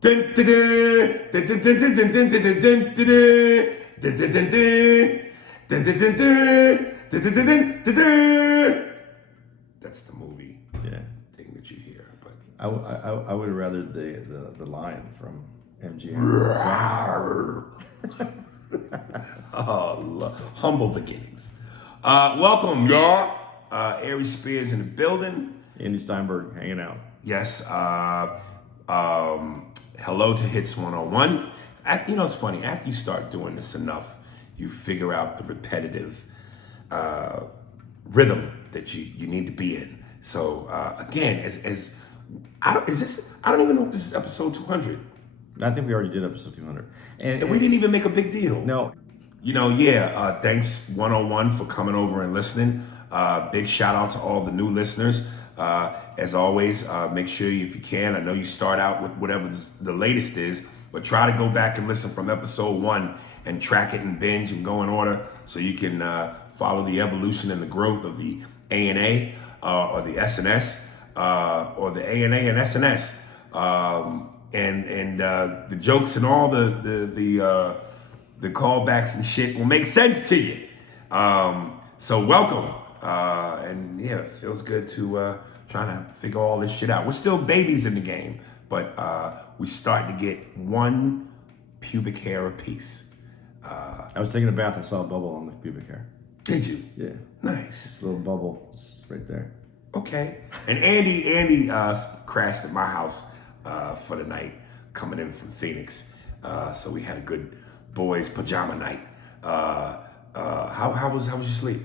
Dun, dun, dun, dun, dun, dun, dun, dun, dun, dun, dun, dun, dun, dun, dun, dun. Dun, dun, dun, dun, dun, dun, dun, dun, dun, dun. That's the movie Yeah, thing that you hear. But I would have rather the line from MGM. Rawr. Humble beginnings. Welcome, y'all. Aries Spears in the building. Andy Steinberg hanging out. Yes. Hello to Hits 101. You know, it's funny. After you start doing this enough, you figure out the repetitive rhythm that you need to be in. So again, as I don't even know if this is episode 200. I think we already did episode 200, And we didn't even make a big deal. No, You know, thanks 101 for coming over and listening. Big shout out to all the new listeners. As always, make sure if you can, I know you start out with whatever the latest is, but try to go back and listen from episode 1 and track it and binge and go in order so you can follow the evolution and the growth of the A&A or the SNS or the A&A and SNS. And the jokes and all the callbacks and shit will make sense to you. So welcome. And yeah, it feels good to trying to figure all this shit out. We're still babies in the game, but we starting to get one pubic hair apiece. I was taking a bath. I saw a bubble on the pubic hair. Did you? Yeah, Nice. this little bubble just right there. Okay. And Andy crashed at my house for the night, coming in from Phoenix. So we had a good boys pajama night. How was your sleep?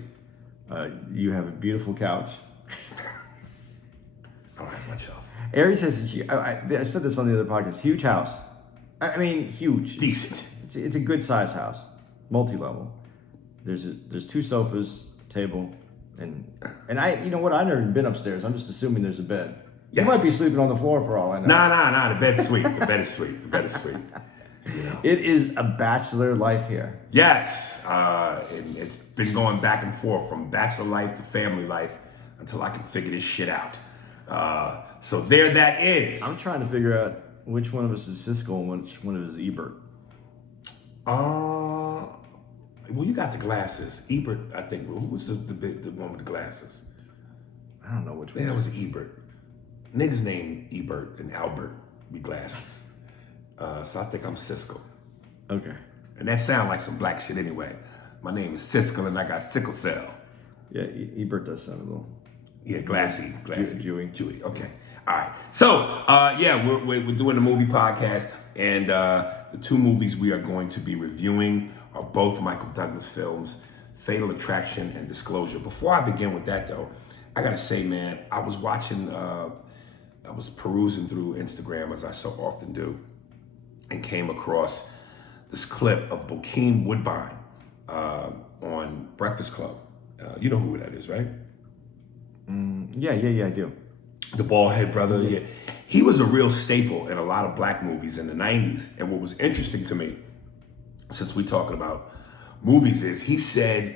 You have a beautiful couch. I don't have much else. Aries has I said this on the other podcast. Huge house. I mean, huge. Decent. It's a good size house, multi-level. There's 2 sofas, table, and I, you know what? I've never even been upstairs. I'm just assuming there's a bed. Yes. You might be sleeping on the floor for all I know. Nah. The bed's sweet. The bed is sweet. The bed is sweet. You know. It is a bachelor life here. Yes. And it's been going back and forth from bachelor life to family life until I can figure this shit out. So there that is. I'm trying to figure out which one of us is Siskel and which one of us is Ebert. Well, you got the glasses. Ebert, I think. Who was the one with the glasses? I don't know which I one. think that was Ebert. Niggas named Ebert and Albert with glasses. So I think I'm Siskel. Okay. And that sound like some black shit anyway. My name is Siskel and I got sickle cell. Yeah, Ebert does sound a little. Yeah, glassy. Jewy. Okay. All right. So, we're doing a movie podcast, and the 2 movies we are going to be reviewing are both Michael Douglas films, Fatal Attraction and Disclosure. Before I begin with that, though, I gotta say, man, I was perusing through Instagram, as I so often do, and came across this clip of Bokeem Woodbine on Breakfast Club. You know who that is, right? Yeah, I do. The bald head brother, yeah. He was a real staple in a lot of black movies in the 90s. And what was interesting to me, since we're talking about movies, is he said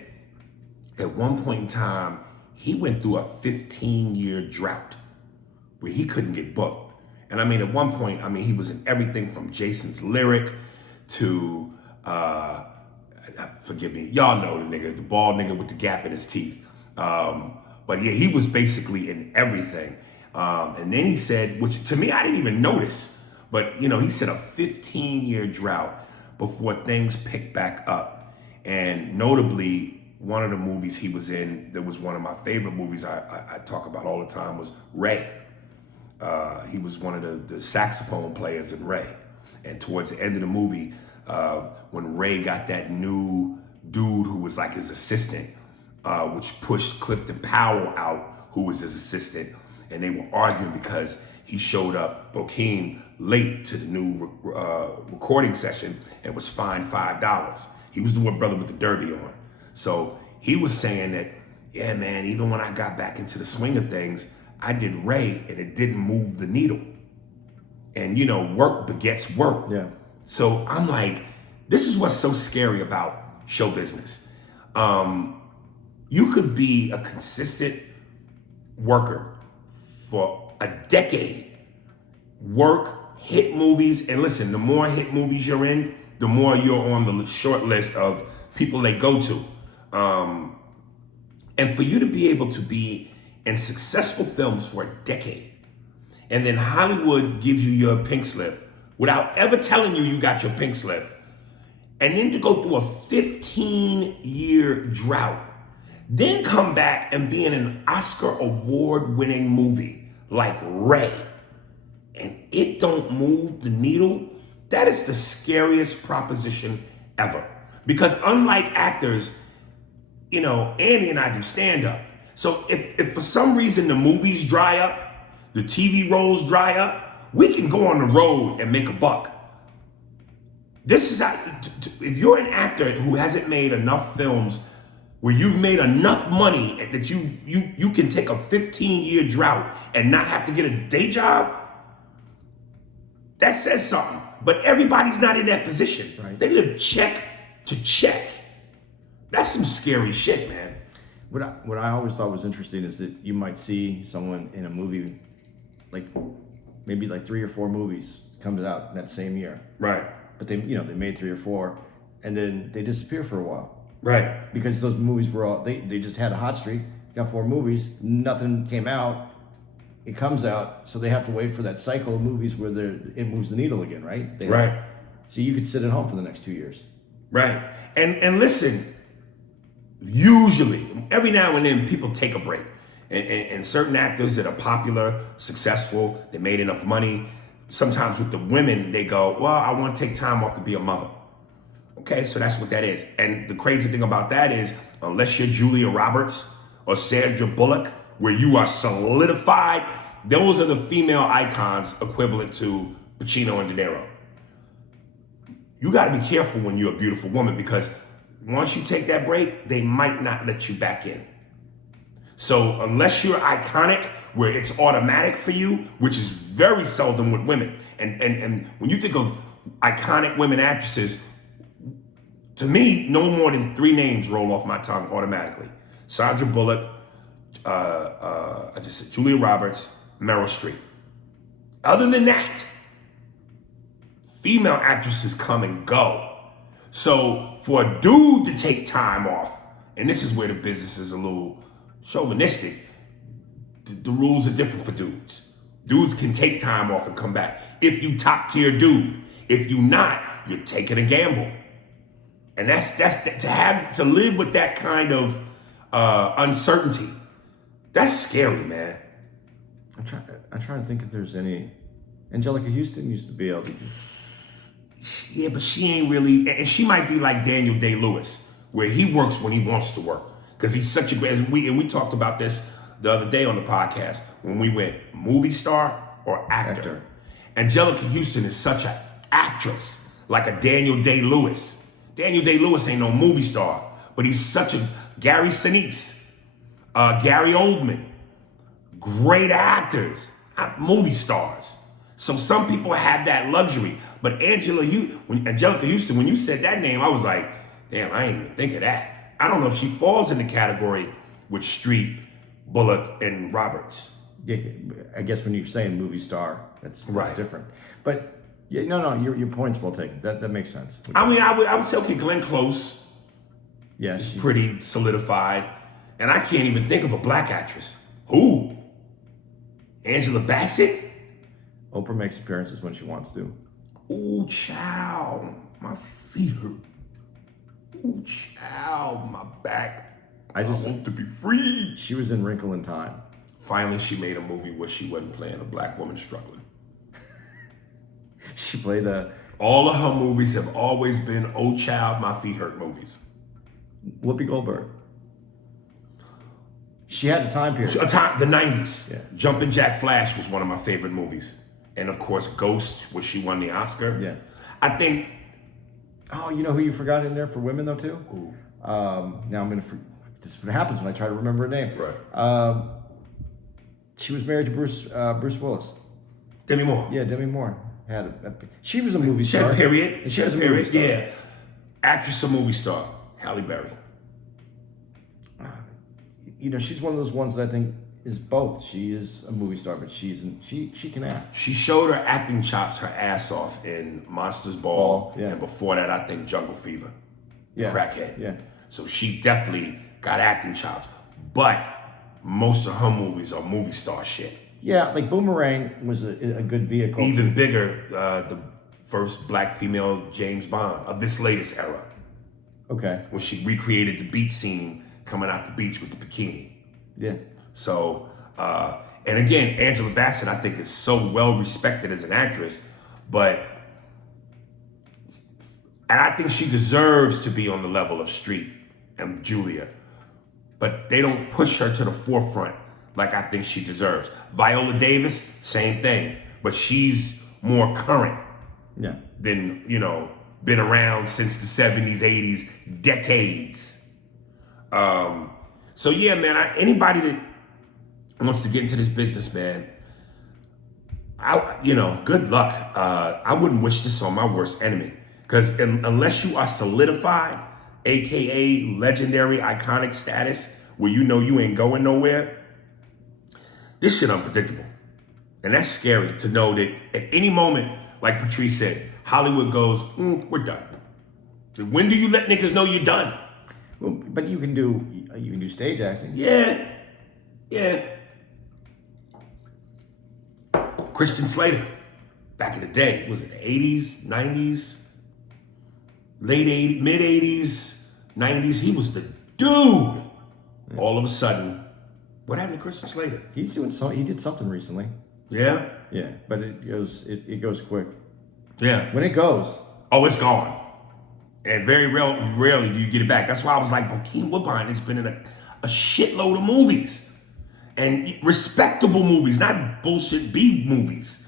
at one point in time, he went through a 15-year drought where he couldn't get booked. And I mean, at one point, he was in everything from Jason's Lyric to, forgive me, y'all know the nigga, the bald nigga with the gap in his teeth. But yeah, he was basically in everything. And then he said, which to me, I didn't even notice, but you know, he said a 15-year drought before things picked back up. And notably, one of the movies he was in, that was one of my favorite movies I talk about all the time, was Ray. He was one of the saxophone players in Ray. And towards the end of the movie, when Ray got that new dude who was like his assistant, which pushed Clifton Powell out, who was his assistant, and they were arguing because he showed up, Bokeem, late to the new recording session and was fined $5. He was the one brother with the derby on. So he was saying that, yeah, man, even when I got back into the swing of things, I did Ray and it didn't move the needle. And you know, work begets work. Yeah. So I'm like, this is what's so scary about show business. You could be a consistent worker for a decade, work hit movies, and listen, the more hit movies you're in, the more you're on the short list of people they go to. And for you to be able to be in successful films for a decade, and then Hollywood gives you your pink slip without ever telling you you got your pink slip, and then to go through a 15-year drought, then come back and be in an Oscar award-winning movie like Ray, and it don't move the needle, that is the scariest proposition ever. Because unlike actors, you know, Andy and I do stand-up. So if for some reason the movies dry up, the TV roles dry up, we can go on the road and make a buck. This is how, if you're an actor who hasn't made enough films where you've made enough money that you can take a 15-year drought and not have to get a day job, that says something. But everybody's not in that position. Right. They live check to check. That's some scary shit, man. What I always thought was interesting is that you might see someone in a movie, like maybe like 3 or 4 movies comes out in that same year. Right. But they made 3 or 4, and then they disappear for a while. Right. Because those movies were all, they just had a hot streak, got 4 movies, nothing came out. It comes out, so they have to wait for that cycle of movies where it moves the needle again, right? Right. So you could sit at home for the next 2 years. Right. And listen, usually, every now and then people take a break. And certain actors that are popular, successful, they made enough money. Sometimes with the women, they go, well, I want to take time off to be a mother. Okay, so that's what that is. And the crazy thing about that is, unless you're Julia Roberts or Sandra Bullock, where you are solidified, those are the female icons equivalent to Pacino and De Niro. You got to be careful when you're a beautiful woman, because once you take that break, they might not let you back in. So unless you're iconic, where it's automatic for you, which is very seldom with women, and when you think of iconic women actresses, to me, no more than 3 names roll off my tongue automatically: Sandra Bullock, I just said Julia Roberts, Meryl Streep. Other than that, female actresses come and go. So for a dude to take time off, and this is where the business is a little chauvinistic, the rules are different for dudes. Dudes can take time off and come back. If you top tier dude, if you not, you're taking a gamble. And that's to live with that kind of uncertainty. That's scary, man. I'm trying to think if there's any. Angelica Houston used to be able to. Yeah, but she ain't really, and she might be like Daniel Day-Lewis, where he works when he wants to work, because he's such a great. And we talked about this the other day on the podcast when we went movie star or actor. Angelica Houston is such an actress, like a Daniel Day-Lewis. Daniel Day-Lewis ain't no movie star, but he's such a Gary Sinise, Gary Oldman, great actors, not movie stars. So some people have that luxury. But Angelica Houston, when you said that name, I was like, damn, I ain't even think of that. I don't know if she falls in the category with Streep, Bullock, and Roberts. Yeah, I guess when you're saying movie star, that's Right. different. But yeah, no, your point's well taken. That makes sense. I mean, I would say, okay, Glenn Close Yeah, is pretty solidified. And I can't even think of a black actress. Who? Angela Bassett? Oprah makes appearances when she wants to. Ooh, child, my feet hurt. Ooh, child, my back. I want to be free. She was in Wrinkle in Time. Finally, she made a movie where she wasn't playing a black woman struggling. She played All of her movies have always been, oh, child, my feet hurt movies. Whoopi Goldberg. She had a time period. The 90s. Yeah. Jumpin' Jack Flash was one of my favorite movies. And of course, Ghost, where she won the Oscar. Yeah. I think. Oh, you know who you forgot in there for women though too? Who? Now I'm gonna. This is what happens when I try to remember her name. Right. She was married to Bruce Willis. Demi Moore. Yeah, Demi Moore she was a movie She star. had period. She was a movie star. Yeah. Actress or movie star. Halle Berry. You know, she's one of those ones that I think is both. She is a movie star, but she can act. She showed her acting chops, her ass off in Monsters Ball, Yeah. and before that, I think Jungle Fever, the crackhead. Yeah. So she definitely got acting chops, but most of her movies are movie star shit. Yeah, like Boomerang was a good vehicle. Even bigger, the first black female James Bond of this latest era, Okay. when she recreated the beach scene coming out the beach with the bikini. Yeah. So, and again, Angela Bassett, I think, is so well respected as an actress, and I think she deserves to be on the level of Streep and Julia, but they don't push her to the forefront like I think she deserves. Viola Davis, same thing, but she's more current Yeah. than, been around since the 70s, 80s, decades. So yeah, man, anybody that wants to get into this business, man, good luck. I wouldn't wish this on my worst enemy, because unless you are solidified, AKA legendary, iconic status, where you ain't going nowhere, this shit unpredictable. And that's scary to know that at any moment, like Patrice said, Hollywood goes, we're done. When do you let niggas know you're done? Well, but you can do stage acting. Yeah. Christian Slater, back in the day, was it the 80s, 90s, late 80s, mid 80s, 90s? He was the dude. All of a sudden, what happened to Christian Slater? He's doing he did something recently. Yeah? Yeah, but it goes quick. Yeah. When it goes. Oh, it's gone. And very rarely do you get it back. That's why I was like, Bokeem Woodbine has been in a shitload of movies. And respectable movies, not bullshit B movies.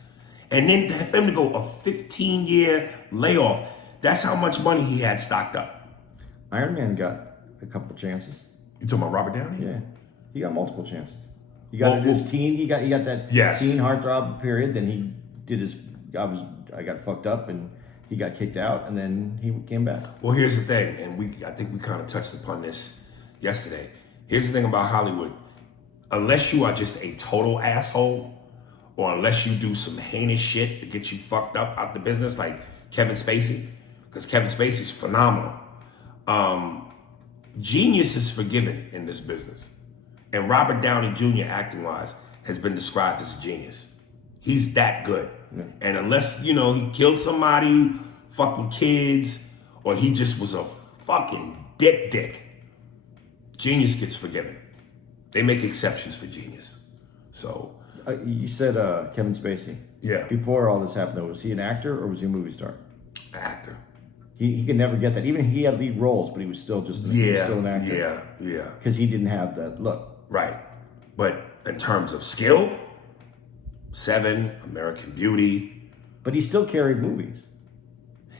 And then for him to go a 15-year layoff, that's how much money he had stocked up. Iron Man got a couple chances. You talking about Robert Downey? Yeah. He got multiple chances. He got his teen, he got that teen heartthrob period, then he did I got fucked up and he got kicked out, and then he came back. Well, here's the thing, and I think we kind of touched upon this yesterday. Here's the thing about Hollywood. Unless you are just a total asshole, or unless you do some heinous shit to get you fucked up out the business, like Kevin Spacey, because Kevin Spacey's phenomenal. Genius is forgiven in this business. And Robert Downey Jr., acting-wise, has been described as a genius. He's that good. Yeah. And unless, he killed somebody, fucked with kids, or he just was a fucking dick, genius gets forgiven. They make exceptions for genius. So. You said Kevin Spacey. Yeah. Before all this happened, though, was he an actor or was he a movie star? Actor. He could never get that. Even he had lead roles, but he was still just an actor. Yeah. Because he didn't have that look. Right. But in terms of skill, Seven, American Beauty. But he still carried movies.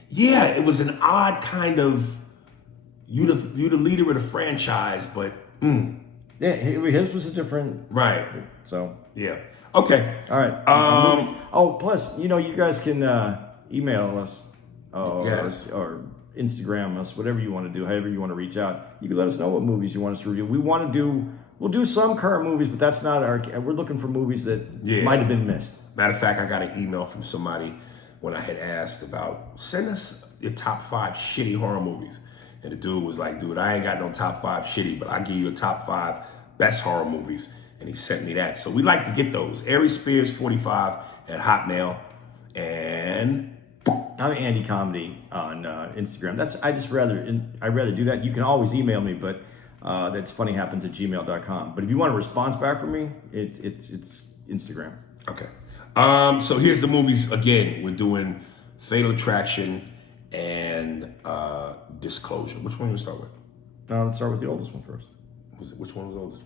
Yeah, it was an odd kind of, you the leader of the franchise, but Yeah, his was a different. Right. So. Yeah. Okay. All right. Plus, you guys can email us. Yes. Or Instagram us, whatever you want to do, however you want to reach out. You can let us know what movies you want us to review. We'll do some current movies, but that's not we're looking for movies that might have been missed. Matter of fact, I got an email from somebody when I had asked about, send us your top 5 shitty horror movies. And the dude was like, dude, I ain't got no top 5 shitty, but I'll give you a top 5 best horror movies. And he sent me that. So we like to get those. Aries Spears 45 at Hotmail. And I'm Andy Comedy on Instagram. I'd rather do that. You can always email me, but that's funnyhappens@gmail.com. But if you want a response back from me, it's Instagram. Okay. So here's the movies again. We're doing Fatal Attraction and Disclosure. Which one do we start with? Let's start with the oldest one first. Which one was the oldest?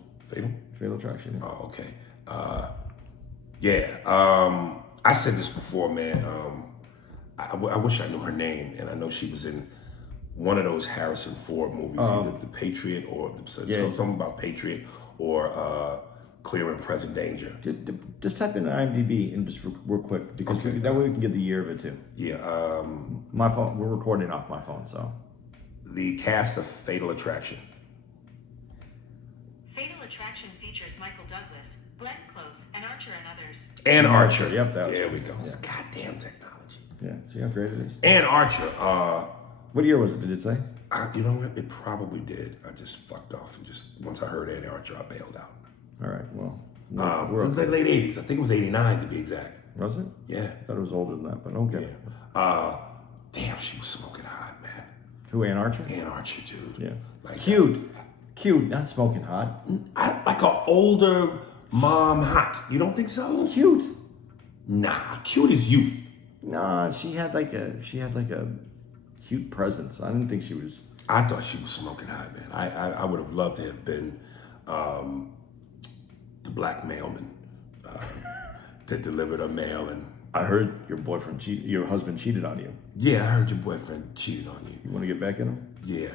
Fatal Attraction. Yeah. Oh, okay. Yeah. I said this before, man. I wish I knew her name, and I know she was in one of those Harrison Ford movies, either The Patriot or something about Patriot or Clear and Present Danger. Just type in IMDb and just real quick, because that way we can get the year of it too. Yeah. My phone. We're recording off my phone, so. The cast of Fatal Attraction. Fatal Attraction features Michael Douglas, Glenn Close, and Archer and others. And Archer. Yep, that was There it. we go. Yeah. Goddamn technology. Yeah, see how great it is? And Archer. What year was it, did it say? You know what? It probably did. I just fucked off and just once I heard Andy Archer, I bailed out. All right, well. It We're was okay. late 80s. I think it was 89 to be exact. Was it? Yeah. I thought it was older than that, but okay. Yeah. Damn, she was smoking hot, man. Who, Ann Archer? Ann Archer, dude. Yeah. Like Cute, not smoking hot. like an older mom hot. You don't think so? Cute. Nah, cute is youth. No, she had like a cute presence. I didn't think she was. I thought she was smoking hot, man. I would have loved to have been the black mailman that delivered her mail. And I heard your husband cheated on you. yeah, I heard your boyfriend cheated on you. You want to get back at him? Yeah,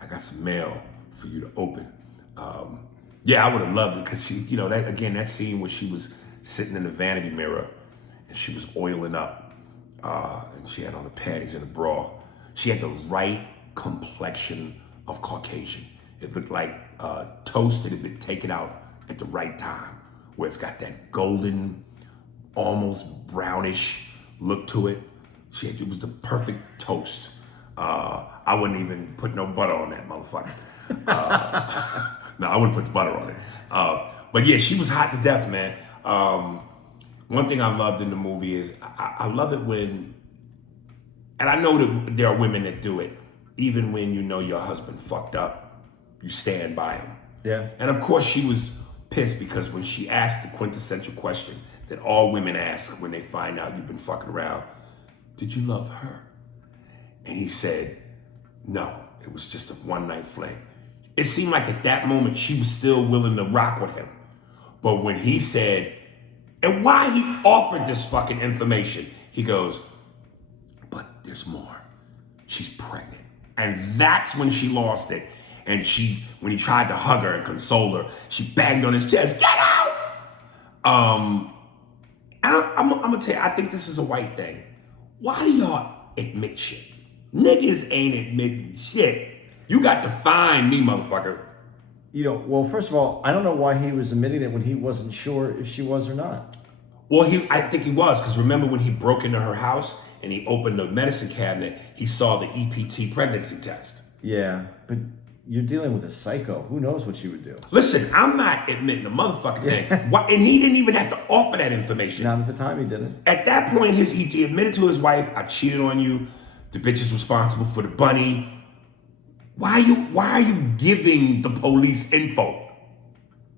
I got some mail for you to open. Yeah, I would have loved it because she, that scene where she was sitting in the vanity mirror and she was oiling up and she had on the panties and a bra. She had the right complexion of Caucasian. It looked like toast that had been taken out at the right time, where it's got that golden, almost brownish look to it. It was the perfect toast. I wouldn't even put no butter on that motherfucker. No, I wouldn't put the butter on it. But yeah, she was hot to death, man. One thing I loved in the movie is I love it when, and I know that there are women that do it, even when you know your husband fucked up, you stand by him. Yeah. And of course she was pissed because when she asked the quintessential question that all women ask when they find out you've been fucking around, did you love her? And he said, no, it was just a one-night fling. It seemed like at that moment she was still willing to rock with him. But when he said, and why he offered this fucking information, he goes, but there's more. She's pregnant. And that's when she lost it. And when he tried to hug her and console her, she banged on his chest, get out! And I'm gonna tell you, I think this is a white thing. Why do y'all admit shit? Niggas ain't admitting shit. You got to find me, motherfucker. Well, first of all, I don't know why he was admitting it when he wasn't sure if she was or not. Well, I think he was, because remember when he broke into her house and he opened the medicine cabinet, he saw the EPT pregnancy test. Yeah, but you're dealing with a psycho. Who knows what she would do? Listen, I'm not admitting a motherfucking thing. And he didn't even have to offer that information. Not at the time he didn't. At that point, he admitted to his wife, I cheated on you. The bitch is responsible for the bunny. Why are you giving the police info?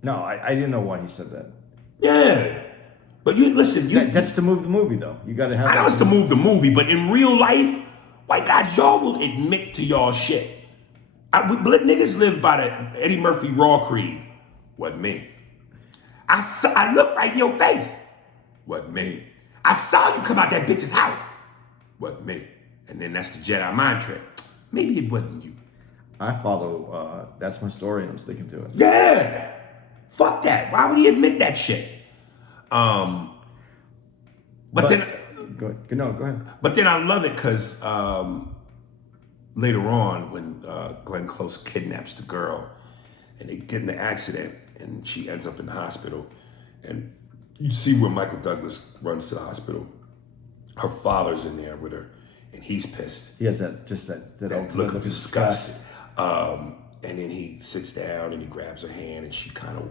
No, I didn't know why he said that. Yeah. But That's to move the movie, though. You got to have. I know it's to move the movie, but in real life, white guys, y'all will admit to y'all shit. Niggas live by the Eddie Murphy Raw creed. Wasn't me. I looked right in your face. Wasn't me. I saw you come out that bitch's house. Wasn't me. And then that's the Jedi mind trick. Maybe it wasn't you. I follow. That's my story, and I'm sticking to it. Yeah. Fuck that. Why would he admit that shit? But then go ahead. But then I love it because later on, when Glenn Close kidnaps the girl and they get in the accident and she ends up in the hospital, and you see where Michael Douglas runs to the hospital. Her father's in there with her, and he's pissed. He has that look of disgust. And then he sits down and he grabs her hand and she kind of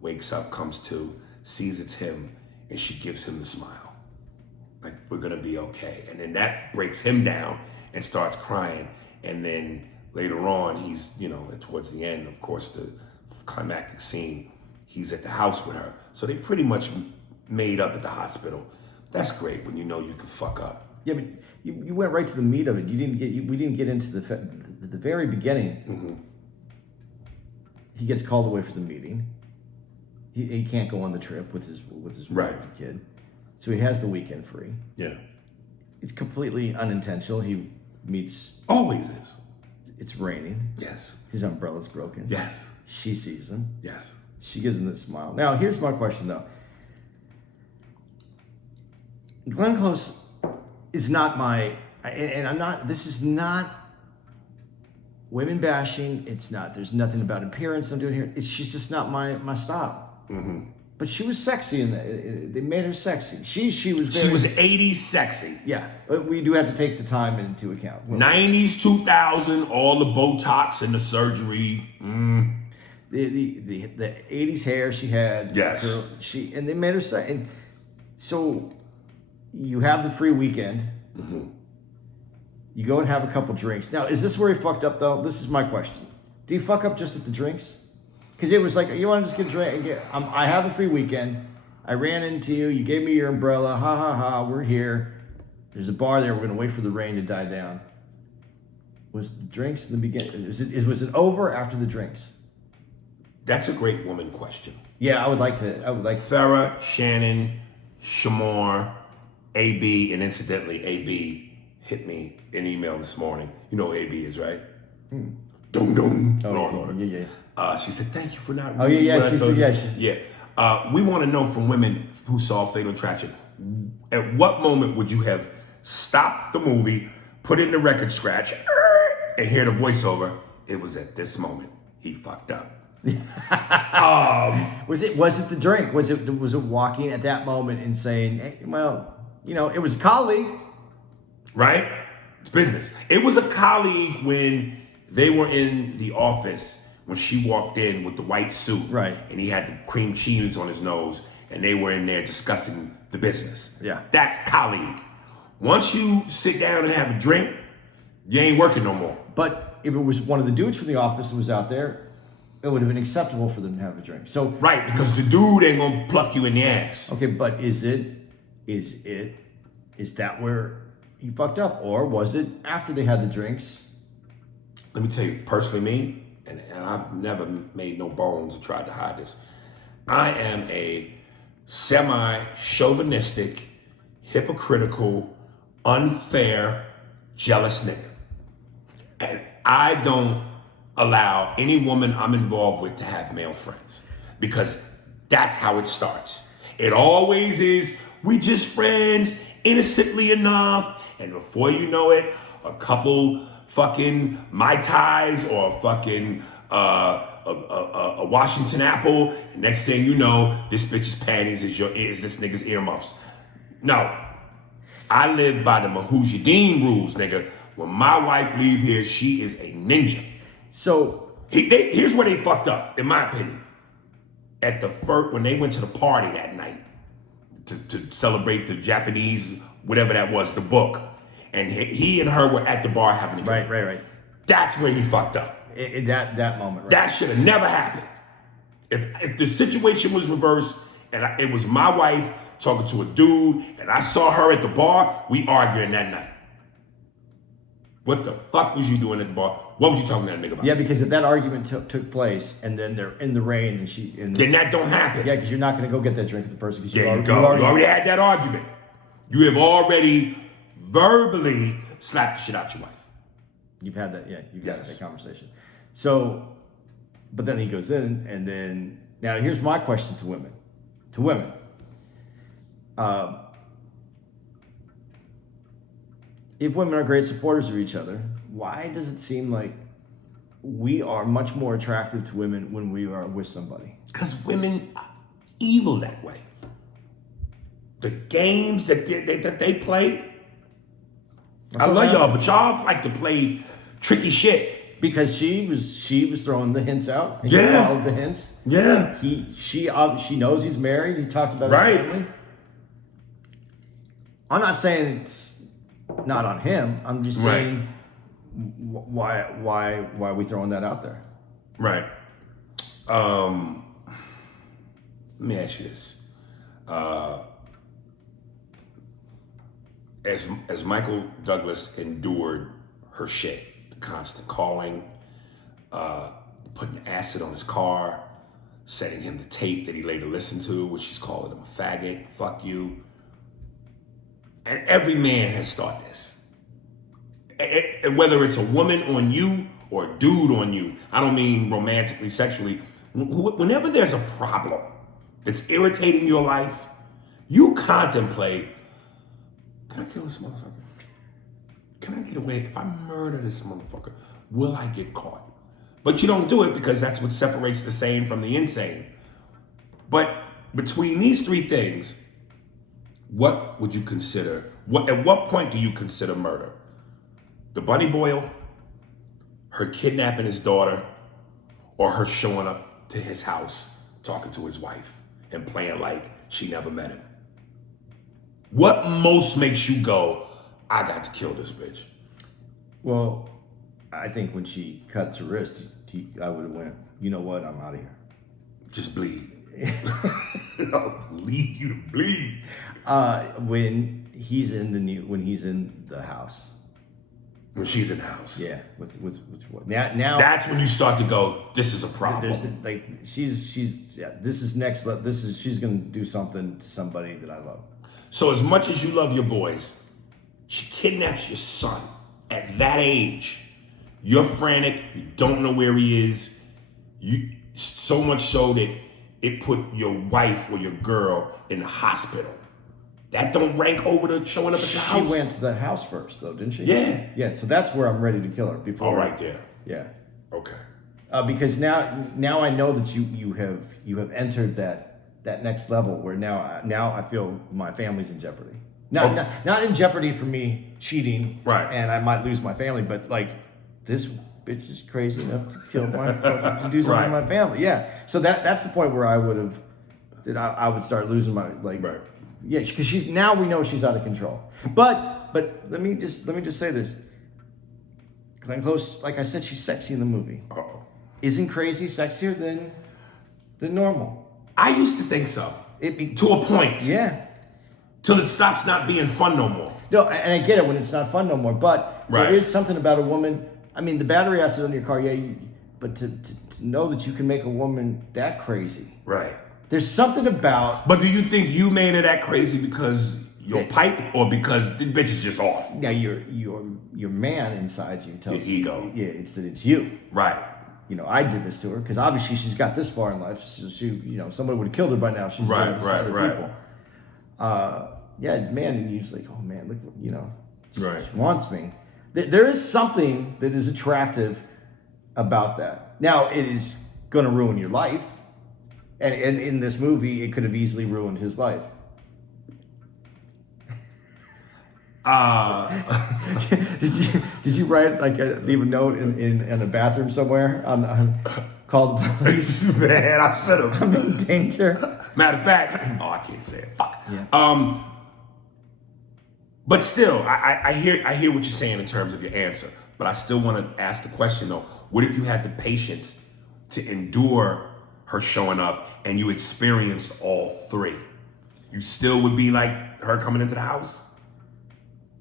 wakes up, comes to, sees it's him, and she gives him the smile. Like, we're gonna be okay. And then that breaks him down and starts crying. And then later on, he's, towards the end, of course, the climactic scene, he's at the house with her. So they pretty much made up at the hospital. That's great when you know you can fuck up. Yeah, but you went right to the meat of it. We didn't get into the very beginning. Mm-hmm. He gets called away for the meeting. He can't go on the trip with his Right. wife and kid, so he has the weekend free. Yeah. It's completely unintentional. He meets. Always is. It's raining. Yes. His umbrella's broken. Yes. She sees him. Yes. She gives him the smile. Now, here's my question, though. Glenn Close is not and I'm not, this is not women bashing. It's not, there's nothing about appearance I'm doing here. She's just not my style. Mm-hmm. But she was sexy, they made her sexy. She was very... She was 80s sexy. Yeah, but we do have to take the time into account. 90s, 2000, all the Botox and the surgery. The 80s hair she had. Yes. And they made her sexy. And so you have the free weekend. Mm-hmm. You go and have a couple drinks. Now, is this where he fucked up, though? This is my question. Do you fuck up just at the drinks? Because it was like, you want to just get a drink? I have a free weekend. I ran into you. You gave me your umbrella. Ha, ha, ha. We're here. There's a bar there. We're going to wait for the rain to die down. Was the drinks in the beginning? Was it over after the drinks? That's a great woman question. Yeah, I would like... Farrah, Shannon, Shamar, AB, and incidentally, AB hit me an email this morning. You know who AB is, right? Dum dum. Oh, yeah. She said, "Thank you for not." Oh yeah. She said, We want to know from women who saw Fatal Attraction. At what moment would you have stopped the movie, put in the record scratch, and hear the voiceover? It was at this moment he fucked up. Was it the drink? Was it walking at that moment and saying, hey, well, it was a colleague, right? It's business. It was a colleague when they were in the office when she walked in with the white suit, right? And he had the cream cheese on his nose, and they were in there discussing the business. Yeah, that's colleague. Once you sit down and have a drink, you ain't working no more. But if it was one of the dudes from the office that was out there, it would have been acceptable for them to have a drink. So right, because the dude ain't gonna pluck you in the ass. Okay, but is that where he fucked up, or was it after they had the drinks? Let me tell you, personally, me, and I've never made no bones or tried to hide this. I am a semi-chauvinistic, hypocritical, unfair, jealous nigga. And I don't allow any woman I'm involved with to have male friends because that's how it starts. It always is, we just friends, innocently enough, and before you know it, a couple fucking Mai Tais or a fucking a Washington apple, and next thing you know, this bitch's panties is this nigga's earmuffs. No, I live by the Mujahideen rules, nigga. When my wife leave here, she is a ninja. So here's where they fucked up, in my opinion. At the first, when they went to the party that night to celebrate the Japanese, whatever that was, the book, and he and her were at the bar having a drink. Right. That's where he fucked up. In that moment, right? That should have never happened. If the situation was reversed and it was my wife talking to a dude and I saw her at the bar, we arguing that night. What the fuck was you doing at the bar? What was you talking to that nigga about? Yeah, because if that argument took place and then they're in the rain and then that don't happen. Yeah, because you're not going to go get that drink with the person. There you go. You already had that argument. You have already verbally slapped the shit out your wife. You've had that, yeah. You've had that conversation. So, but then he goes in, and then now here's my question to women. If women are great supporters of each other, why does it seem like we are much more attractive to women when we are with somebody? Because women are evil that way. The games that they play, I love y'all, but y'all like to play tricky shit. Because she was throwing the hints out. And yeah, he followed the hints. Yeah, she knows he's married. He talked about his family. I'm not saying it's not on him. I'm just saying why are we throwing that out there? Right. Let me ask you this: as Michael Douglas endured her shit, the constant calling, putting acid on his car, sending him the tape that he later listened to, which she's calling him a faggot, fuck you. And every man has thought this. Whether it's a woman on you or a dude on you, I don't mean romantically, sexually. Whenever there's a problem that's irritating your life, you contemplate, can I kill this motherfucker? Can I get away? If I murder this motherfucker, will I get caught? But you don't do it because that's what separates the sane from the insane. But between these three things, what would you consider? At what point do you consider murder? The bunny boil, her kidnapping his daughter, or her showing up to his house, talking to his wife, and playing like she never met him? What most makes you go, I got to kill this bitch? Well, I think when she cuts her wrist, I would have went, you know what, I'm out of here. Just bleed. I'll leave you to bleed. When he's in the house. When she's in the house. Yeah, with what? Now that's when you start to go, this is a problem. She's this is next level. She's gonna do something to somebody that I love. So as much as you love your boys, she kidnaps your son at that age. You're frantic, you don't know where he is. You so much so that it put your wife or your girl in the hospital. That don't rank over to showing up at the house. She went to the house first, though, didn't she? Yeah. Yeah. So that's where I'm ready to kill her. Before. All right there. Yeah. Okay. Because now I know that you have entered that next level where now I feel my family's in jeopardy. Not in jeopardy for me cheating. Right. And I might lose my family, but like this bitch is crazy enough to kill to do something to my family. Yeah. So that's the point where I would start losing my like. Right. Yeah, because we know she's out of control. But let me just say this. Glenn Close, like I said, she's sexy in the movie. Uh-oh. Isn't crazy sexier than normal? I used to think so. To a point. Yeah. Till it stops not being fun no more. No, and I get it when it's not fun no more. But there is something about a woman. I mean, the battery acid on your car, yeah. But to know that you can make a woman that crazy. Right. There's something about. But do you think you made her that crazy because your pipe, or because the bitch is just off? Now your man inside you tells your ego. Yeah, it's you. Right. You know, I did this to her because obviously she's got this far in life. So somebody would have killed her by now. She's right. People. Yeah, man, and you're just like, oh man, look, right. She wants me. There is something that is attractive about that. Now, it is going to ruin your life. And in this movie, it could have easily ruined his life. Did you write leave a note in a bathroom somewhere on call the police? Man, I should have. I'm in danger. Matter of fact, I can't say it. Fuck. Yeah. But still, I hear what you're saying in terms of your answer. But I still want to ask the question though: what if you had the patience to endure her showing up and you experienced all three? You still would be like her coming into the house?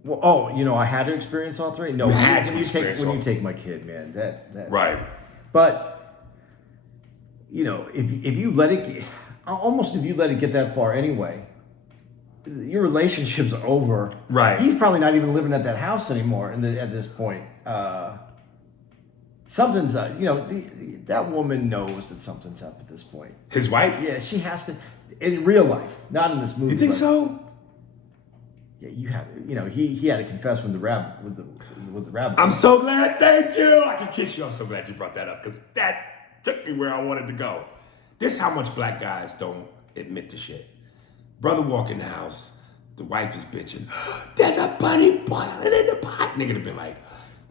Well, I had to experience all three. No, when you take my kid, man, that right. But if you let it get that far anyway, your relationship's over. Right. He's probably not even living at that house anymore. At this point, something's that woman knows that something's up at this point. His wife? Yeah, she has to. In real life, not in this movie. You think so? Yeah, you have. He had to confess with the rabbit. I'm so glad. Thank you. I can kiss you. I'm so glad you brought that up because that took me where I wanted to go. This is how much black guys don't admit to shit. Brother walk in the house, the wife is bitching. There's a bunny boiling in the pot. Nigga have been like,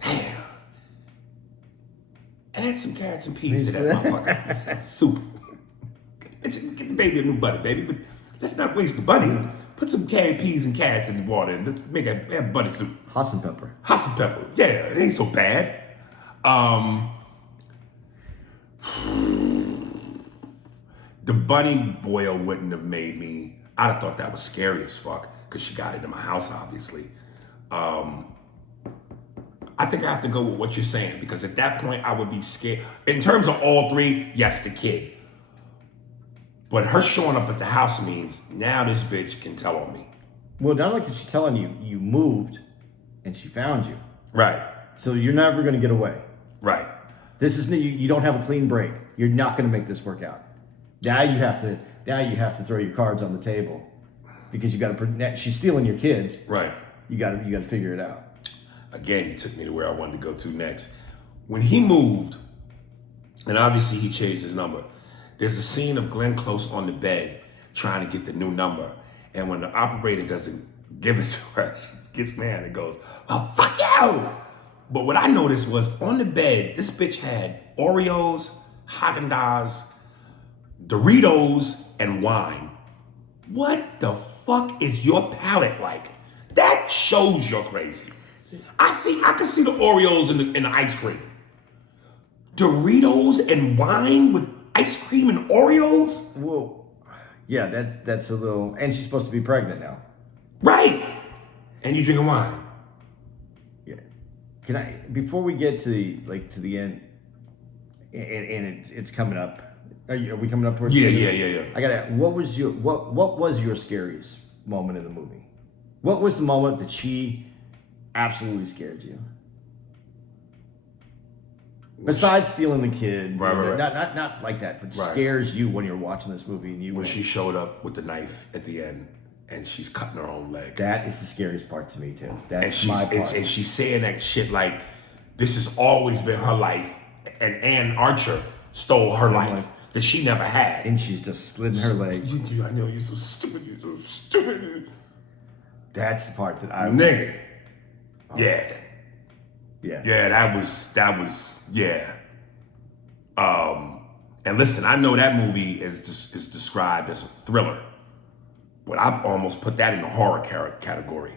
damn. Add some carrots and peas to that motherfucker. Soup. Get the baby a new bunny, baby. But let's not waste the bunny. Put some canned peas and carrots in the water and let's make a bunny soup. Hot and pepper. Hot and pepper. Yeah, it ain't so bad. The bunny boil wouldn't have made me. I'd have thought that was scary as fuck because she got into my house, obviously. I think I have to go with what you're saying because at that point I would be scared. In terms of all three, yes, the kid. But her showing up at the house means now this bitch can tell on me. Well, not only is she telling you moved and she found you. Right. So you're never going to get away. Right. This is you don't have a clean break. You're not going to make this work out. Now you have to throw your cards on the table because you got to. She's stealing your kids. Right. You got to figure it out. Again, you took me to where I wanted to go to next. When he moved, and obviously he changed his number. There's a scene of Glenn Close on the bed trying to get the new number. And when the operator doesn't give it to her, she gets mad and goes, well, fuck you! But what I noticed was on the bed, this bitch had Oreos, Haagen-Dazs, Doritos, and wine. What the fuck is your palate like? That shows you're crazy. I can see the Oreos and the ice cream. Doritos and wine with ice cream and Oreos? Well, yeah, that's a little. And she's supposed to be pregnant now. Right. And you drinking wine. Yeah. Can I, before we get to the end, and it's coming up. Are we coming up towards? Yeah. I gotta. What was your scariest moment in the movie? What was the moment that she absolutely scared you? Besides stealing the kid, Right. Not like that, but scares you when you're watching this movie and you. When she showed up with the knife at the end and she's cutting her own leg. That is the scariest part to me too. That's and my part. And she's saying that shit like, this has always been her life, and Ann Archer stole her life that she never had. And she's just slitting her leg. I know, you're so stupid, you're so stupid. That's the part that I... Nigga. Yeah. Yeah. Yeah, that was, yeah. And listen, I know that movie is described as a thriller, but I almost put that in the horror category.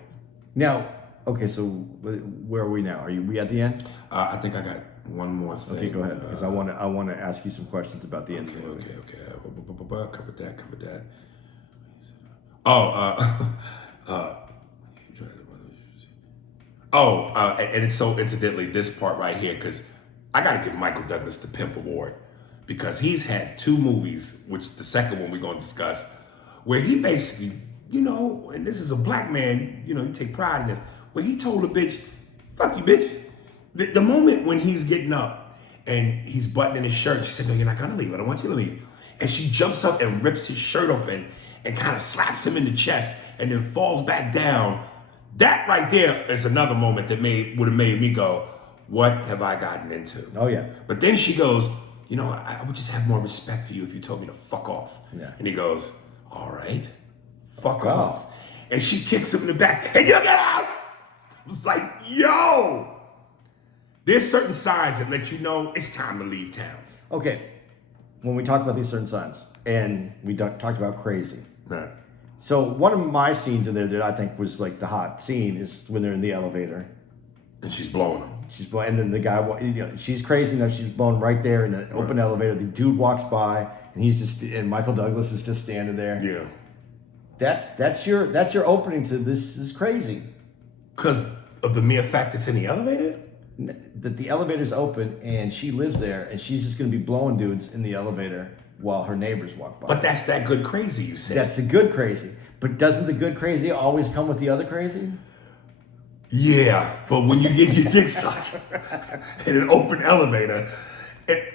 Now, okay, so where are we now? Are we at the end? I think I got one more thing. Okay, go ahead, because I want to ask you some questions about the end of the movie. Okay. Covered that. And it's so incidentally this part right here, because I got to give Michael Douglas the Pimp Award, because he's had two movies, which the second one we're going to discuss, where he basically, and this is a black man, you take pride in this, where he told a bitch, fuck you, bitch. The moment when he's getting up and he's buttoning his shirt, she said, no, you're not going to leave. I don't want you to leave. And she jumps up and rips his shirt open and kind of slaps him in the chest and then falls back down. That right there is another moment that would have made me go, what have I gotten into? Oh, yeah. But then she goes, I would just have more respect for you if you told me to fuck off. Yeah. And he goes, all right, fuck off. And she kicks him in the back, and you get out! I was like, yo! There's certain signs that let you know it's time to leave town. Okay, when we talk about these certain signs, and we talked about crazy. Right. So one of my scenes in there that I think was like the hot scene is when they're in the elevator. And she's blowing him. And then the guy, she's crazy enough. She's blown right there in an open elevator. The dude walks by, and Michael Douglas is just standing there. Yeah. That's your opening to this is crazy. Because of the mere fact it's in the elevator? That the elevator's open and she lives there, and she's just going to be blowing dudes in the elevator while her neighbors walk by. But that's that good crazy you said. That's the good crazy. But doesn't the good crazy always come with the other crazy? Yeah, but when you get your dick sucked in an open elevator,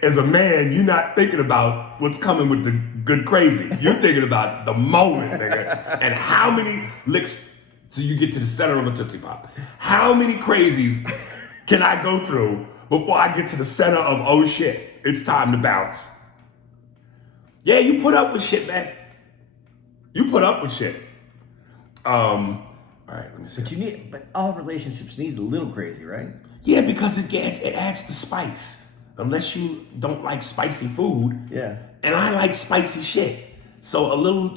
as a man, you're not thinking about what's coming with the good crazy. You're thinking about the moment, nigga, and how many licks till you get to the center of a Tootsie Pop. How many crazies can I go through before I get to the center of, oh shit, it's time to bounce? Yeah, you put up with shit, man. You put up with shit. All right, let me see. But all relationships need a little crazy, right? Yeah, because it adds the spice. Unless you don't like spicy food. Yeah. And I like spicy shit. So a little,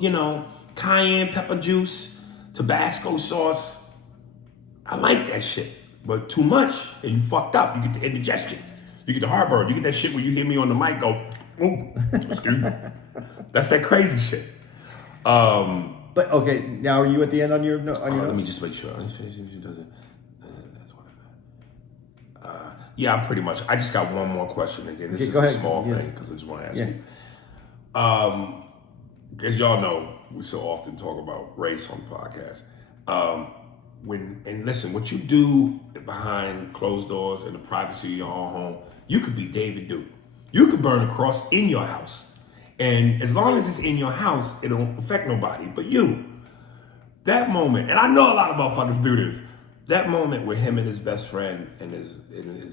cayenne pepper juice, Tabasco sauce. I like that shit. But too much, and you fucked up. You get the indigestion. You get the heartburn. You get that shit where you hear me on the mic go, ooh, excuse me. That's that crazy shit. But okay, now are you at the end on your notes? Let me just make sure. Yeah, I'm pretty much. I just got one more question again. This is a small thing because I just want to ask you. As y'all know, we so often talk about race on the podcast. Listen, what you do behind closed doors in the privacy of your own home, you could be David Duke. You could burn a cross in your house. And as long as it's in your house, it don't affect nobody but you. That moment, and I know a lot of motherfuckers do this, that moment where him and his best friend and his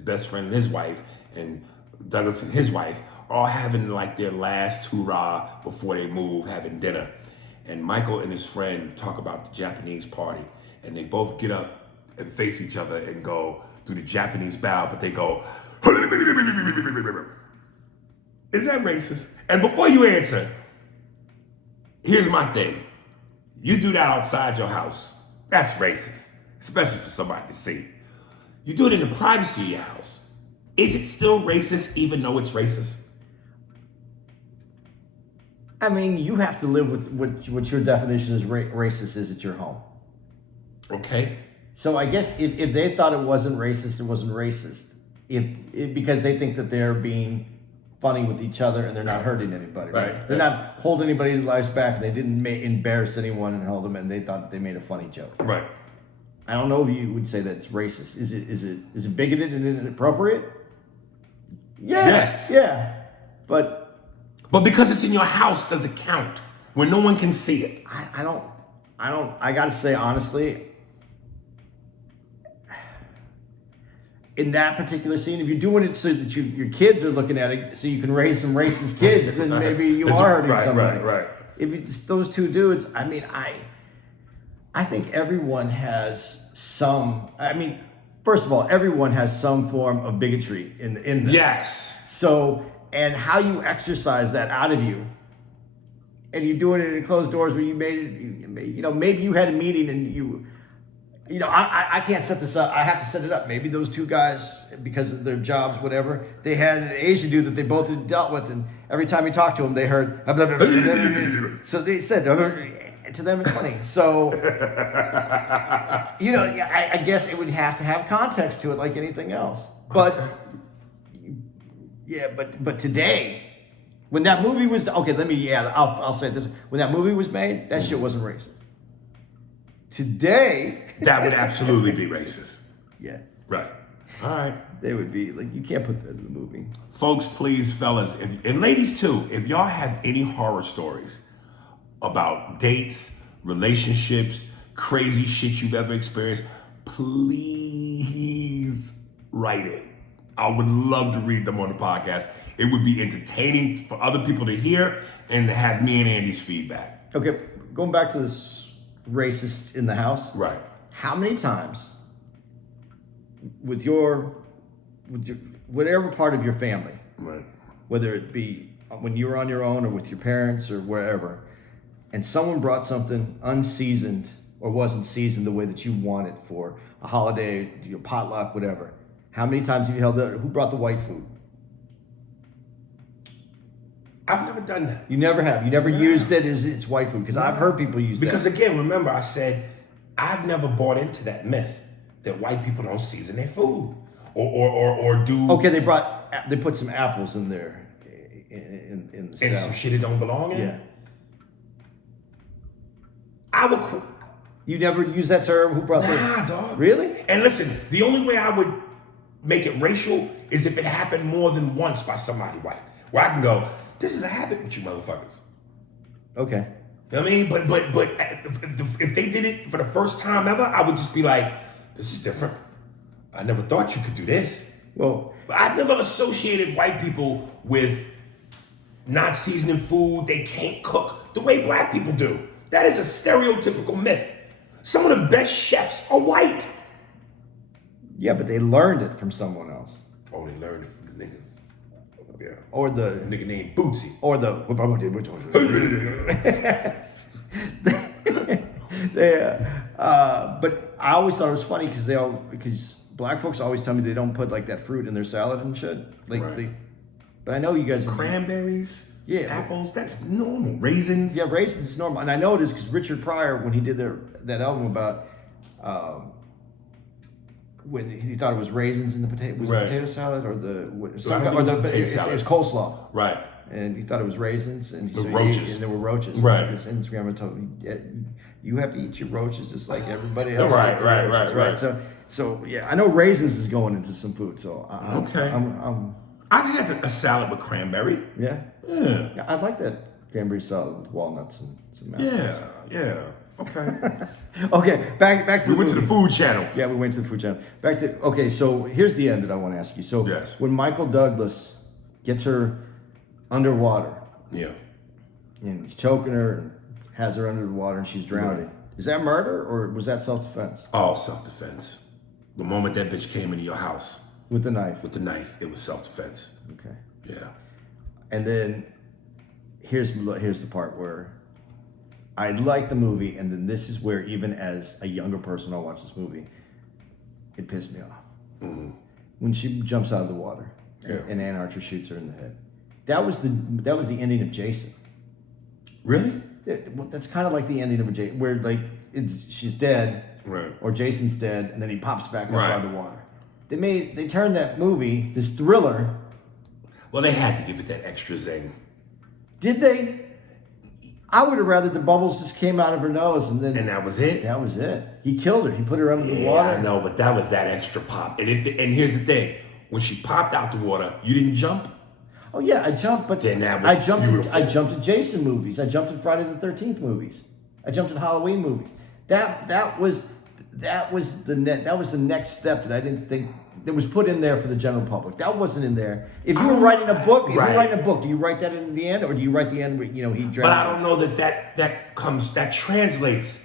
best friend and his wife and Douglas and his wife are all having like their last hurrah before they move, having dinner. and Michael and his friend talk about the Japanese party, and they both get up and face each other and go do the Japanese bow, but they go, is that racist? And before you answer, here's my thing. You do that outside your house, that's racist, especially for somebody to see. You do it in the privacy of your house. Is it still racist even though it's racist? I mean, you have to live with what your definition is racist is at your home. Okay. So I guess if they thought it wasn't racist, it wasn't racist. Because they think that they're being funny with each other and they're not hurting anybody, right? They're not holding anybody's lives back, and they didn't embarrass anyone and hold them, and they thought they made a funny joke. Right. I don't know if you would say that it's racist. Is it bigoted and inappropriate? Yeah. Yes. Yeah. But because it's in your house, does it count when no one can see it? I gotta say honestly, in that particular scene, if you're doing it so that your kids are looking at it, so you can raise some racist kids, then maybe you are hurting somebody. Right. If it's those two dudes, I mean, I think everyone has some. I mean, first of all, everyone has some form of bigotry in them. Yes. So, and how you exercise that out of you, and you do it in closed doors where you made it, you know, maybe you had a meeting and you know, I can't set this up. I have to set it up. Maybe those two guys, because of their jobs, whatever, they had an Asian dude that they both had dealt with, and every time you talked to him, they heard, blah, blah, blah, blah, blah. So they said, to them it's funny. So, you know, I guess it would have to have context to it like anything else. But, yeah, but today, when that movie was, okay, I'll say this. When that movie was made, that shit wasn't racist. Today, that would absolutely be racist. Yeah. Right. All right. They would be like, you can't put that in the movie. Folks, please, fellas, and ladies too, if y'all have any horror stories about dates, relationships, crazy shit you've ever experienced, please write it. I would love to read them on the podcast. It would be entertaining for other people to hear and to have me and Andy's feedback. Okay, going back to this racist in the house. Right. How many times with your whatever part of your family, Right. whether it be when you were on your own or with your parents or wherever, and someone brought something unseasoned or wasn't seasoned the way that you wanted for a holiday, your potluck, whatever. How many times have you held it? Who brought the white food? I've never done that. You never have. You never used it as it's white food, because I've heard people use Because that. again, remember I said I've never bought into that myth that white people don't season their food or do. Okay, they put some apples in there in the And salad. some shit it don't belong in. Yeah. I would. You never use that term? Who brought Nah, dog. Really? And listen, the only way I would make it racial is if it happened more than once by somebody white, where I can go, this is a habit with you motherfuckers. Okay. You know what I mean? But if they did it for the first time ever, I would just be like, this is different. I never thought you could do this. Well, I've never associated white people with not seasoning food. They can't cook the way black people do. That is a stereotypical myth. Some of the best chefs are white. yeah, but they learned it from someone else. Oh, they learned it from the niggas. Yeah. Or A the nigga named Bootsy. but I always thought it was funny because black folks always tell me they don't put like that fruit in their salad and shit. Like Right. but I know you guys Cranberries, Yeah. apples, that's normal. Raisins. Yeah, raisins is normal, and I know it is because Richard Pryor, when he did that album about when he thought it was raisins in the potato, was Right. it potato salad or the I think it was potato salad. it was coleslaw, Right. and he thought it was raisins, and The roaches. and there were roaches. Right. And his Instagram told me, yeah, you have to eat your roaches just like everybody else. Right. So yeah, I know raisins is going into some food, so Okay. I'm I've had a salad with cranberry. yeah. Yeah. Yeah, I like that cranberry salad with walnuts and some apples. Yeah. Okay. Okay, back to We the went to the movie. food channel. Yeah, we went to the food channel. Okay, so here's the end that I want to ask you. So Yes. when Michael Douglas gets her underwater Yeah. and he's choking her, has her under the water and she's drowning. Right. Is that murder or was that self-defense? All self-defense. The moment that bitch came into your house With the knife. with the knife, it was self-defense. Okay. Yeah. And then here's the part where I like the movie, and then this is where even as a younger person, I watch this movie, it pissed me off. Mm-hmm. When she jumps out of the water and Ann Archer shoots her in the head. That was the ending of Jason. Really? That's kind of like the ending of a Jason, where like she's dead, Right. or Jason's dead, and then he pops back up Right. out of the water. They turned that movie, this thriller. Well, they had to give it that extra zing. Did they? I would have rather the bubbles just came out of her nose and then And that was it? that was it. He killed her. He put her under the Yeah, water. I know, but that was that extra pop. And here's the thing. When she popped out the water, you didn't jump? Oh yeah, I jumped, but Then that was beautiful. I jumped at Jason movies. I jumped at Friday the 13th movies. I jumped at Halloween movies. That was the next step that I didn't think that was put in there for the general public. That wasn't in there. If you were writing a book, do you write that in the end, or do you write the end where he drowned? But I don't know that translates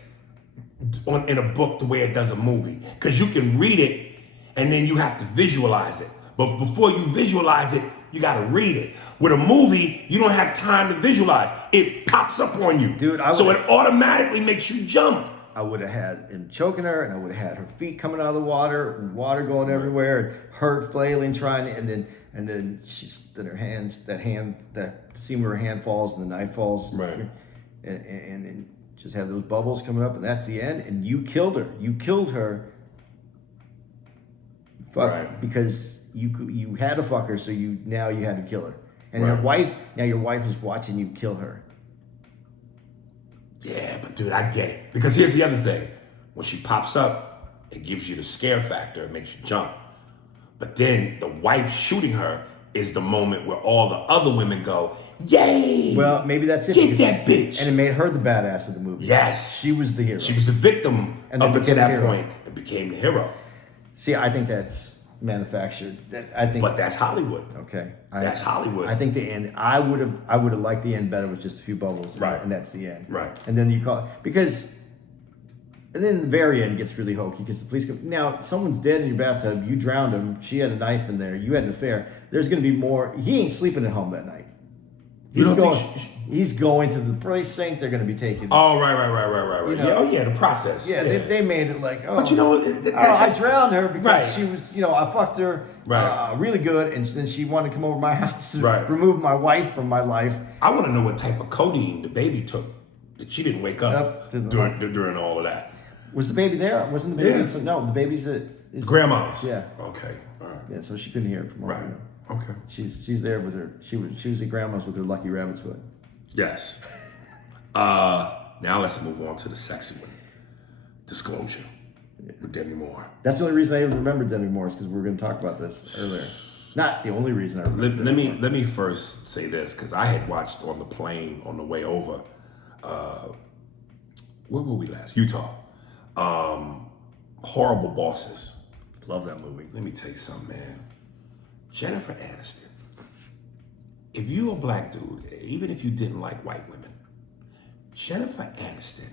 in a book the way it does a movie. Because you can read it and then you have to visualize it. But before you visualize it, you got to read it. With a movie, you don't have time to visualize. It pops up on you. Dude, so it automatically makes you jump. I would have had him choking her, and I would have had her feet coming out of the water, and water going everywhere, and her flailing, trying, and then her hands, that scene where her hand falls and the knife falls, Right. and then just have those bubbles coming up, and that's the end. And you killed her. You killed her. Right. Because you had to fuck her, so now you had to kill her, and Right. your wife is watching you kill her. Yeah, but dude, I get it. Because here's the other thing. When she pops up, it gives you the scare factor. It makes you jump. But then the wife shooting her is the moment where all the other women go, yay! Well, maybe that's it. Get because- that bitch! And it made her the badass of the movie. Yes. She was the hero. She was the victim And up then until became the that hero. point and became the hero. See, I think that's manufactured. I think. But that's Hollywood. Okay. That's Hollywood. I think the end. I would have liked the end better with just a few bubbles. Right. And that's the end. Right. And then you call it because. And then the very end gets really hokey because the police go. Now someone's dead in your bathtub. You drowned him. She had a knife in there. You had an affair. There's going to be more. He ain't sleeping at home that night. You He's don't going. think He's going to the precinct. They're going to be taken. Oh, right. You know, Yeah, oh, yeah, the process. Yeah, they made it like, oh. But you know what? I drowned her because Right. she was, I fucked her really good, and then she wanted to come over to my house to Right. remove my wife from my life. I want to know what type of codeine the baby took that she didn't wake up Up to the- during all of that. Was the baby there? Wasn't the baby? Yeah. No, the baby's at Grandma's. Yeah. Okay. All right. Yeah, so she couldn't hear it from Right. her. Okay. She's there with her. She was at grandma's with her lucky rabbit's foot. Yes. Now let's move on to the sexy one. Disclosure with Demi Moore. That's the only reason I even remember Demi Moore is because we were going to talk about this earlier. Not the only reason I remember. Let me first say this because I had watched on the plane on the way over. Where were we last? Utah. Horrible Bosses. Love that movie. Let me tell you something, man. Jennifer Aniston. If you a black dude, even if you didn't like white women, Jennifer Aniston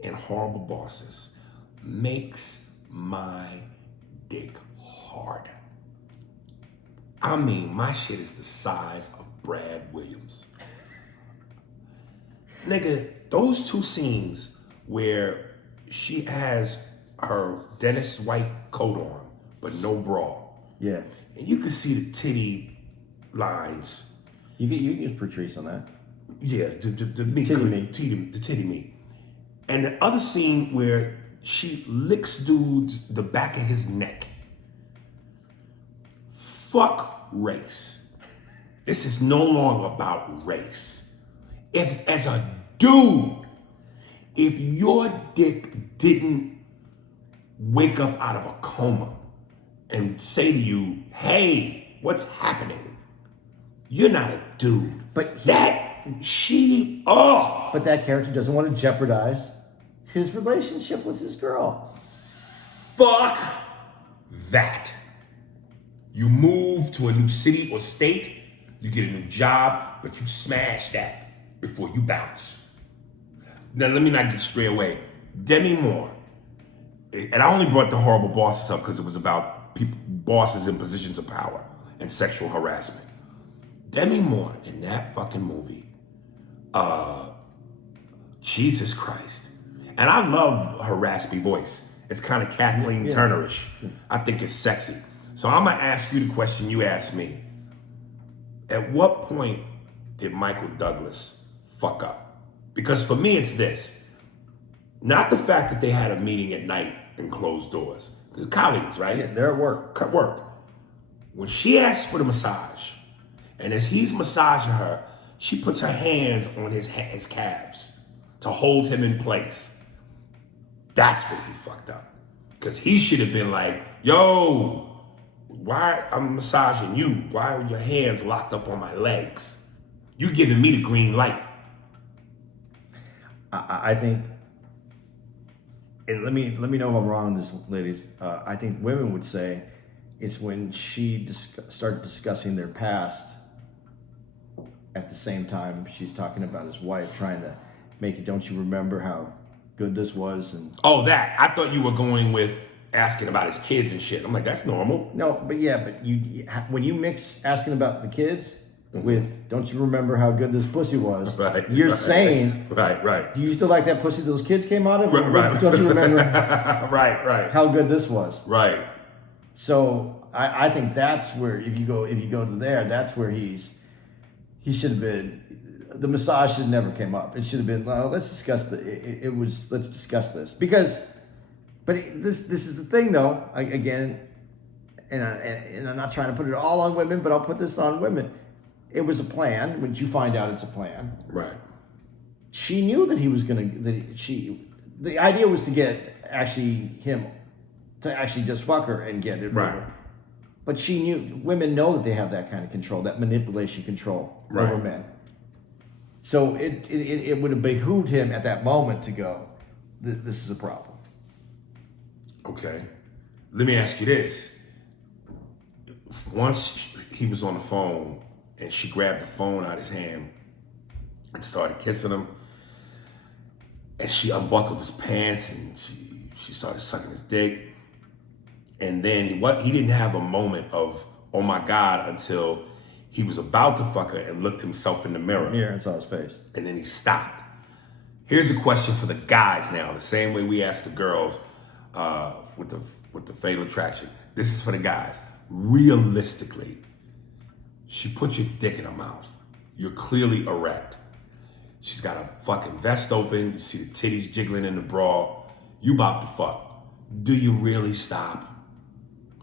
in Horrible Bosses makes my dick hard. I mean, my shit is the size of Brad Williams. Nigga, those two scenes where she has her Dennis White coat on, but no bra. Yeah. And you can see the titty lines. You can use Patrice on that. Yeah, the meat. Titty meat. The titty meat. And the other scene where she licks dude's the back of his neck. Fuck race. This is no longer about race. As a dude, if your dick didn't wake up out of a coma and say to you, hey, what's happening? You're not a dude. But that character doesn't want to jeopardize his relationship with his girl. Fuck that. You move to a new city or state, you get a new job, but you smash that before you bounce. Now let me not get straight away. Demi Moore, and I only brought the horrible bosses up because it was about bosses in positions of power and sexual harassment. Demi Moore in that fucking movie, Jesus Christ. And I love her raspy voice. It's kind of Kathleen Turnerish. I think it's sexy. So I'm gonna ask you the question you asked me. At what point did Michael Douglas fuck up? Because for me, it's this. Not the fact that they had a meeting at night and closed doors. Because colleagues, right? Yeah, they're at work. At work. When she asked for the massage, and as he's massaging her, she puts her hands on his calves to hold him in place. That's where he fucked up. Because he should have been like, yo, why I'm massaging you? Why are your hands locked up on my legs? You giving me the green light. I think, and let me know if I'm wrong on this, ladies. I think women would say it's when she started discussing their past at the same time she's talking about his wife, trying to make it, don't you remember how good this was? And oh, that. I thought you were going with asking about his kids and shit. I'm like, that's normal. No, but when you mix asking about the kids with, don't you remember how good this pussy was? Right, you're right, saying, right. do you still like that pussy those kids came out of? Right. Don't you remember right. how good this was? Right. So I think that's where, if you go to there, that's where he should have been. The massage should have never came up. It should have been, well, let's discuss let's discuss this. This is the thing though, again, and I'm not trying to put it all on women, but I'll put this on women. It was a plan. When you find out it's a plan. Right. She knew that he was the idea was to get him to actually just fuck her and get it. Right. But she knew, women know that they have that kind of control, that manipulation control over men. So it would have behooved him at that moment to go, this is a problem. Okay. Let me ask you this. Once he was on the phone and she grabbed the phone out of his hand and started kissing him, and she unbuckled his pants and she started sucking his dick. And then he didn't have a moment of, oh my God, until he was about to fuck her and looked himself in the mirror. Yeah, and saw his face. And then he stopped. Here's a question for the guys now, the same way we asked the girls with the fatal attraction. This is for the guys. Realistically, she put your dick in her mouth. You're clearly erect. She's got a fucking vest open. You see the titties jiggling in the bra. You about to fuck. Do you really stop?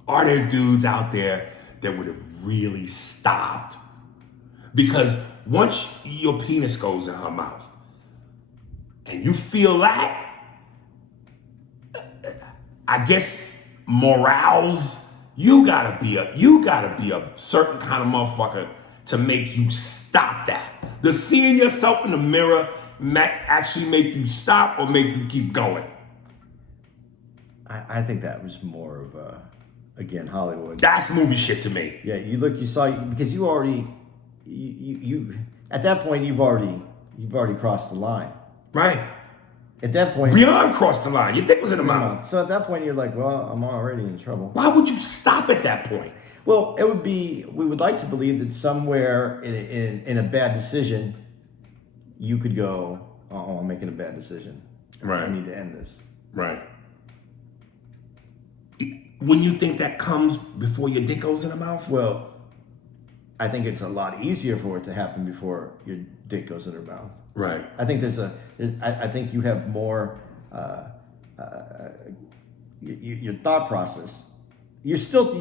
Are there dudes out there that would have really stopped? Because once your penis goes in her mouth and you feel that, I guess morals, you gotta be a certain kind of motherfucker to make you stop that. Does seeing yourself in the mirror actually make you stop or make you keep going? I think that was more of again, Hollywood. That's movie shit to me. Yeah, you saw, because you already, you at that point you've already crossed the line. Right. At that point, Beyond crossed the line. Your dick was in the mouth. So at that point you're like, well, I'm already in trouble. Why would you stop at that point? Well, we would like to believe that somewhere in a bad decision, you could go, oh, I'm making a bad decision. Right. I need to end this. Right. When you think that comes before your dick goes in the mouth? Well, I think it's a lot easier for it to happen before your dick goes in her mouth. Right. I think I think you have more, your thought process. You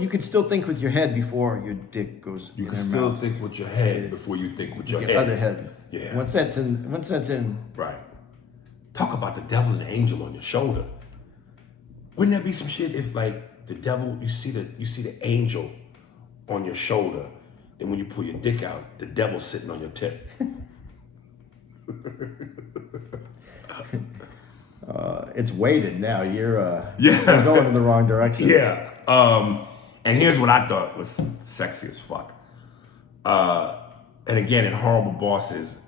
can still think with your head before your dick goes in her mouth. You can still think with your head before you think with your head. Other head. Yeah. Once that's in. Right. Talk about the devil and the angel on your shoulder. Wouldn't that be some shit if, like, the devil, you see the angel on your shoulder, and when you pull your dick out, the devil's sitting on your tip? It's weighted now. You're Yeah. going in the wrong direction. Yeah. And here's what I thought was sexy as fuck. And again, in Horrible Bosses,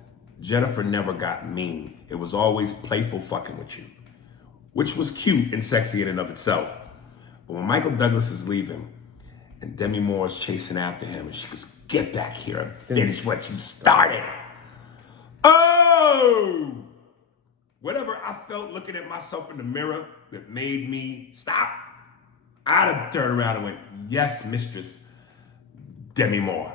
Jennifer never got mean. It was always playful fucking with you, which was cute and sexy in and of itself. But when Michael Douglas is leaving and Demi Moore is chasing after him and she goes, get back here and finish what you started. Oh! Whatever I felt looking at myself in the mirror that made me stop, I'd have turned around and went, yes, Mistress Demi Moore.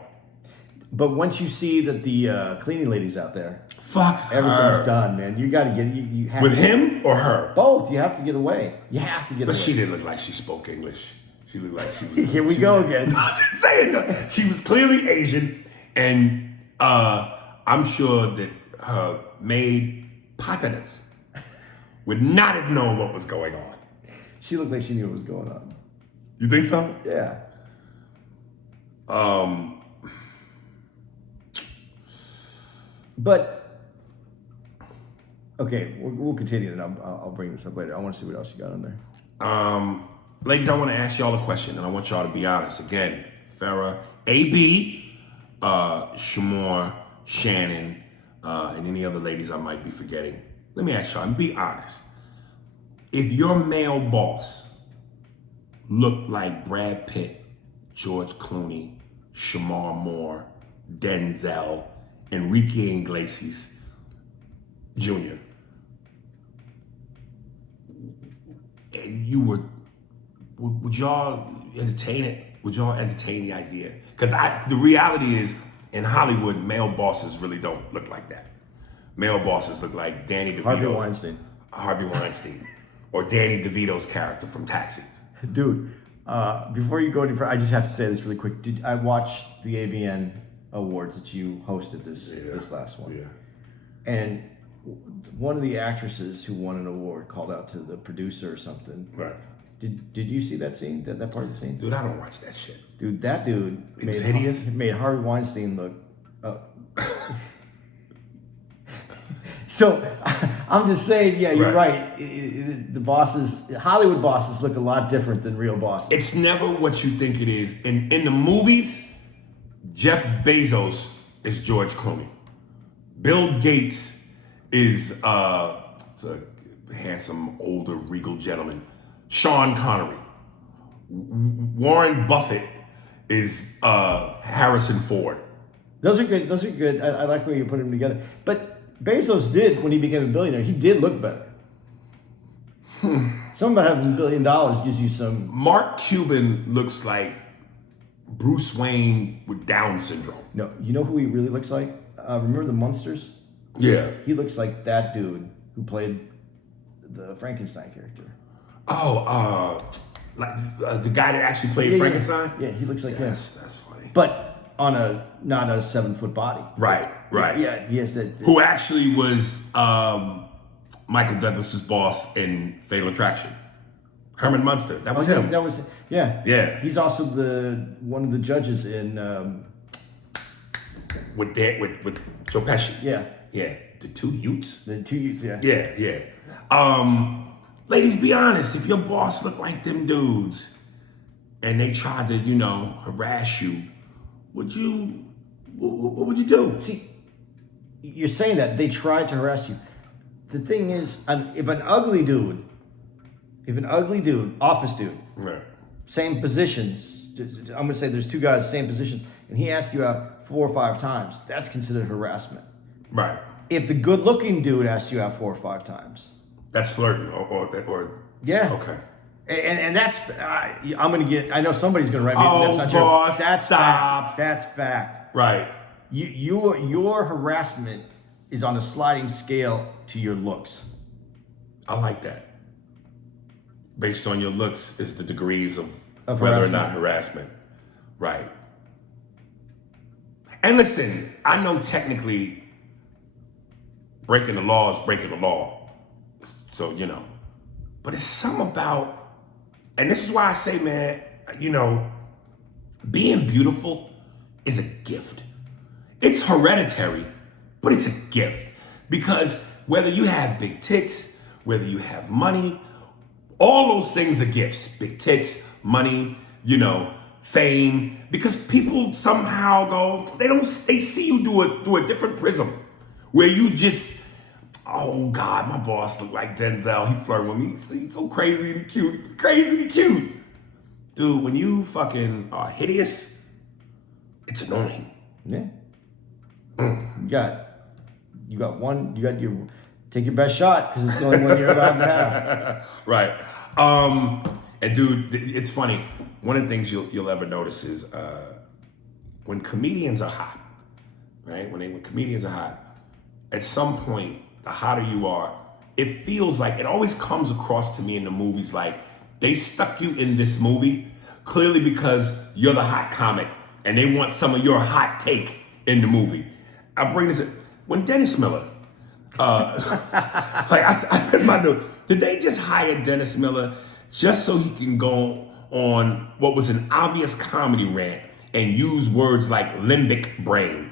But once you see that the cleaning lady's out there, fuck everything's her. done, man. You got to get you have With to, him or her? both. You have to get away. You have to get But away. she didn't look like she spoke English. She looked like she was. Here we go again. No, I'm just saying that she was clearly Asian, and I'm sure that her maid partners would not have known what was going on. She looked like she knew what was going on. You think so? Yeah. But okay, we'll continue, and I'll bring this up later. I want to see what else you got on there. Ladies, I want to ask y'all a question, and I want y'all to be honest. Again, Farrah, AB, Shamor, Shannon, and any other ladies I might be forgetting. Let me ask y'all, and be honest. If your male boss looked like Brad Pitt, George Clooney, Shamar Moore, Denzel, Enrique Iglesias Jr., and you would y'all entertain it? Would y'all entertain the idea? Because the reality is, in Hollywood, male bosses really don't look like that. Male bosses look like Danny DeVito. Harvey Weinstein. Or Danny DeVito's character from Taxi. Dude, before you go any further, I just have to say this really quick. I watched the AVN Awards that you hosted this last one. Yeah. And one of the actresses who won an award called out to the producer or something. Right. Did you see that scene? That part of the scene? Dude, I don't watch that shit. Dude, that dude was hideous. Made Harvey Weinstein look. So I'm just saying, yeah, you're right. The Hollywood bosses look a lot different than real bosses. It's never what you think it is. In the movies, Jeff Bezos is George Clooney. Bill Gates is a handsome, older, regal gentleman. Sean Connery. Warren Buffett is Harrison Ford. Those are good. I like where you put them together. But Bezos did, when he became a billionaire, he did look better. Something about having $1 billion gives you some... Mark Cuban looks like Bruce Wayne with Down syndrome. No, you know who he really looks like? Remember the Munsters? Yeah. He looks like that dude who played the Frankenstein character. Oh, the guy that actually played Frankenstein? Yeah, he looks like him. That's funny. But on not a 7-foot body. Right. Yeah, he has that. Who actually was Michael Douglas's boss in Fatal Attraction. Herman Munster. That was him. That was Yeah. He's also one of the judges in with Joe Pesci. Yeah. The two Utes. The 2 youths, yeah. Yeah. Ladies, be honest. If your boss looked like them dudes and they tried to, harass you, what would you do? See, you're saying that they tried to harass you. The thing is, if an ugly dude, office dude, Right. same positions, I'm going to say there's two guys, same positions, and he asked you out 4 or 5 times, that's considered harassment. Right. If the good-looking dude asks you out 4 or 5 times, That's flirting or yeah. Okay. And that's, I'm going to get, I know somebody's going to write me, Oh, that's not boss, true. That's stop. fact. That's fact. Right. Your harassment is on a sliding scale to your looks. I like that. Based on your looks is the degrees of whether harassment. or not harassment. Right. And listen, I know technically breaking the law is breaking the law. So, but it's something about, and this is why I say, man, being beautiful is a gift. It's hereditary, but it's a gift. Because whether you have big tits, whether you have money, all those things are gifts. Big tits, money, fame. Because people somehow they see you through a different prism. Where you just, Oh God, my boss looked like Denzel. He flirted with me. He's so crazy and cute. Crazy and cute. Dude, when you fucking are hideous, it's annoying. Yeah. You got one. You got your take your best shot because it's the only one you're allowed to have. Right. And dude, it's funny. One of the things you'll ever notice is when comedians are hot, right? When comedians are hot, at some point, the hotter you are, it feels like it always comes across to me in the movies like they stuck you in this movie clearly because you're the hot comic and they want some of your hot take in the movie. I bring this up. When Dennis Miller, like I said, my dude, did they just hire Dennis Miller just so he can go on what was an obvious comedy rant and use words like limbic brain?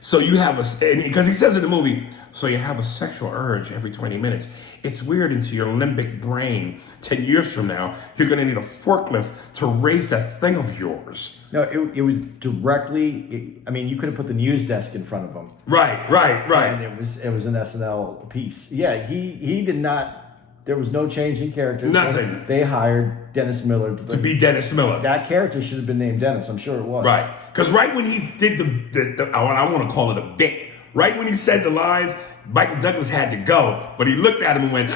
So you have because he says in the movie, so you have a sexual urge every 20 minutes. It's weird into your limbic brain. 10 years from now, you're gonna need a forklift to raise that thing of yours. No, it was directly. I mean, you could have put the news desk in front of him. Right. And it was an SNL piece. Yeah, he did not. There was no change in character. Nothing. They hired Dennis Miller To be Dennis Miller. That character should have been named Dennis. I'm sure it was. Right. Because right when he did the I want to call it a bit, right when he said the lines, Michael Douglas had to go, but he looked at him and went,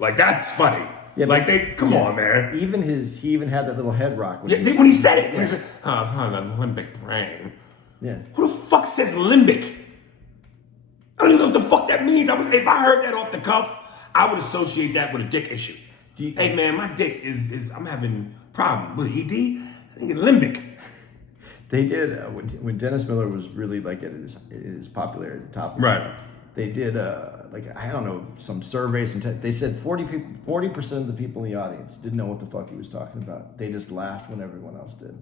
like, that's funny. Yeah, like, come on, man. He even had that little head rock. When he said it, when he said, limbic brain. Yeah. Who the fuck says limbic? I don't even know what the fuck that means. If I heard that off the cuff, I would associate that with a dick issue. Hey man, my dick is I'm having problem with ED. I think it's limbic. They did when Dennis Miller was really like at his popularity at the top. Right. They did like I don't know some surveys and they said 40% of the people in the audience didn't know what the fuck he was talking about. They just laughed when everyone else did.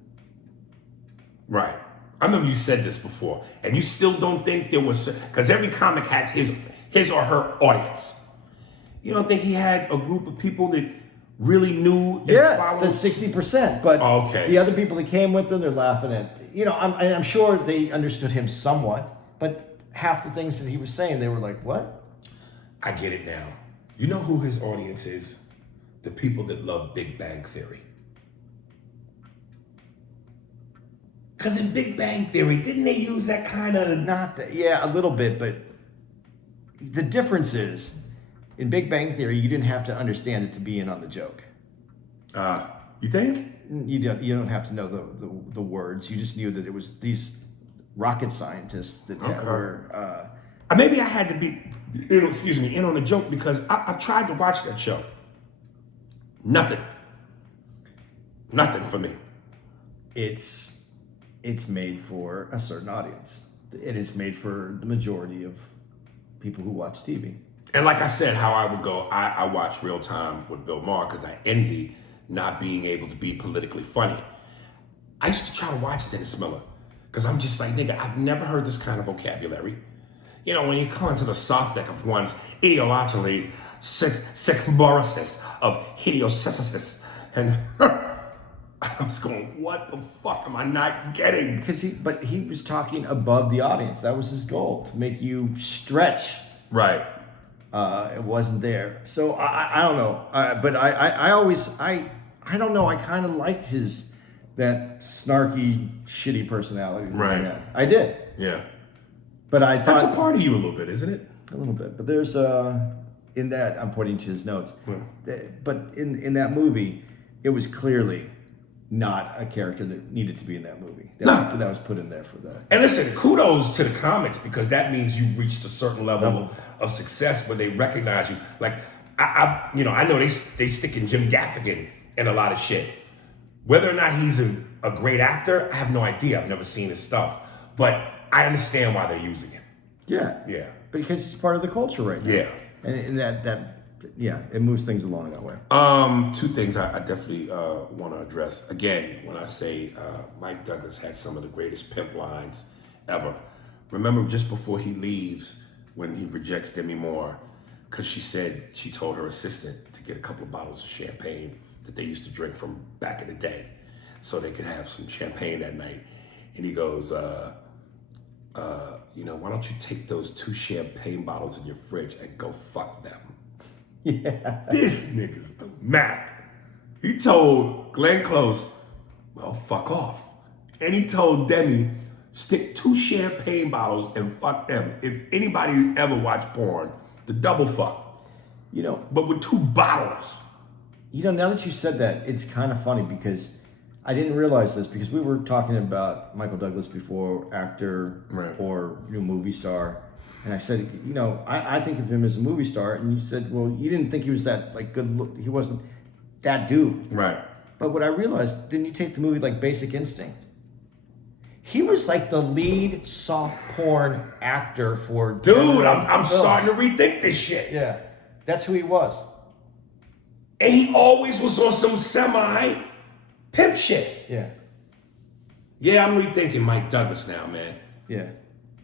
Right. I remember you said this before, and you still don't think there was because every comic has his or her audience. You don't think he had a group of people that really knew? Yeah, it's the 60%. But the other people that came with them, they're laughing at. I'm sure they understood him somewhat, but half the things that he was saying, they were like, "What?" I get it now. You know who his audience is? The people that love Big Bang Theory. Because in Big Bang Theory, didn't they use that kind of... Yeah, a little bit, but the difference is, in Big Bang Theory, you didn't have to understand it to be in on the joke. You think? You don't have to know the words. You just knew that it was these rocket scientists that were... Maybe I had to be, in on the joke because I've tried to watch that show. Nothing for me. It's made for a certain audience. It is made for the majority of people who watch TV. And like I said, how I would go, I watch Real Time with Bill Maher because I envy not being able to be politically funny. I used to try to watch Dennis Miller because I'm just like, nigga, I've never heard this kind of vocabulary. You know, when you come into the soft deck of one's ideologically sexmorosis of hidiosis, and I was going, what the fuck am I not getting? But he was talking above the audience. That was his goal, to make you stretch. Right. It wasn't there. So I don't know. But I always, I don't know. I kind of liked that snarky, shitty personality. Right. I did. Yeah. But I thought. That's a part of you a little bit, isn't it? A little bit. But there's, in that, I'm pointing to his notes. Yeah. But in that movie, it was clearly not a character that needed to be in that movie. That was put in there for that. And listen, kudos to the comics because that means you've reached a certain level of success where they recognize you. Like I know they stick in Jim Gaffigan in a lot of shit. Whether or not he's a great actor, I have no idea. I've never seen his stuff, but I understand why they're using him. Yeah. Yeah. Because he's part of the culture right now. Yeah. And it moves things along that way. Two things I definitely want to address. Again, when I say Mike Douglas had some of the greatest pimp lines ever. Remember just before he leaves, when he rejects Demi Moore, because she told her assistant to get a couple of bottles of champagne that they used to drink from back in the day so they could have some champagne that night. And he goes, why don't you take those 2 champagne bottles in your fridge and go fuck them? Yeah. This nigga's the Mac. He told Glenn Close, well, fuck off. And he told Demi, stick 2 champagne bottles and fuck them. If anybody ever watched porn, the double fuck. But with 2 bottles. Now that you said that, it's kind of funny because I didn't realize this because we were talking about Michael Douglas before, actor or movie star. And I said, I think of him as a movie star. And you said, well, you didn't think he was that good. He wasn't that dude. Right. But what I realized, didn't you take the movie like Basic Instinct? He was like the lead soft porn actor for... Dude, I'm starting to rethink this shit. Yeah, that's who he was. And he always was on some semi-pimp shit. Yeah. Yeah, I'm rethinking Mike Douglas now, man. Yeah.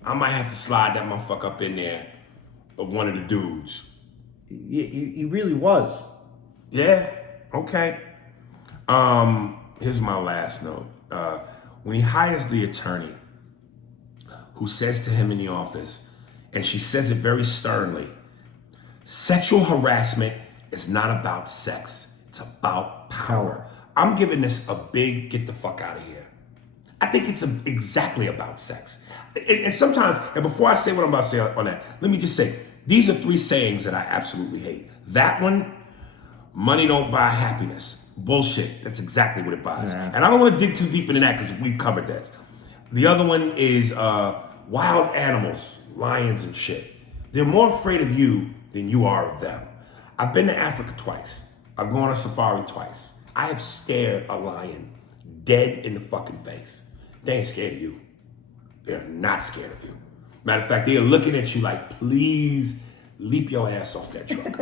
I might have to slide that motherfucker up in there of one of the dudes. He really was. Yeah, okay. Here's my last note. When he hires the attorney who says to him in the office, and she says it very sternly, sexual harassment is not about sex, it's about power. I'm giving this a big get the fuck out of here. I think it's exactly about sex. And sometimes, and before I say what I'm about to say on that, let me just say, these are 3 sayings that I absolutely hate. That one, money don't buy happiness. Bullshit. That's exactly what it buys. Yeah. And I don't want to dig too deep into that because we've covered this. The other one is wild animals, lions and shit. They're more afraid of you than you are of them. I've been to Africa twice. I've gone on a safari twice. I have stared a lion dead in the fucking face. They ain't scared of you. They're not scared of you. Matter of fact, they're looking at you like, please leap your ass off that truck.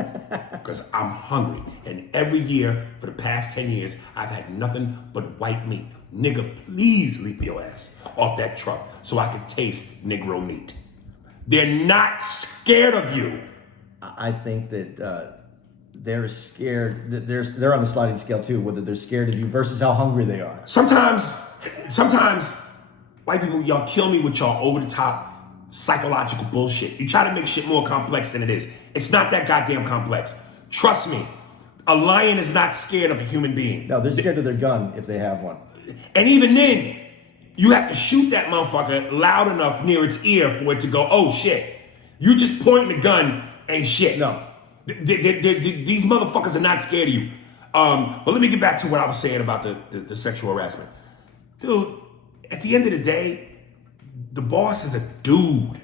Because I'm hungry. And every year for the past 10 years, I've had nothing but white meat. Nigga, please leap your ass off that truck so I can taste Negro meat. They're not scared of you. I think that they're scared. They're on the sliding scale too, whether they're scared of you versus how hungry they are. Sometimes, white people, y'all kill me with y'all over-the-top psychological bullshit. You try to make shit more complex than it is. It's not that goddamn complex. Trust me. A lion is not scared of a human being. No, they're scared of their gun if they have one. And even then, you have to shoot that motherfucker loud enough near its ear for it to go, oh shit. You just pointing the gun ain't shit. No. These motherfuckers are not scared of you. But let me get back to what I was saying about the sexual harassment. Dude, at the end of the day, the boss is a dude.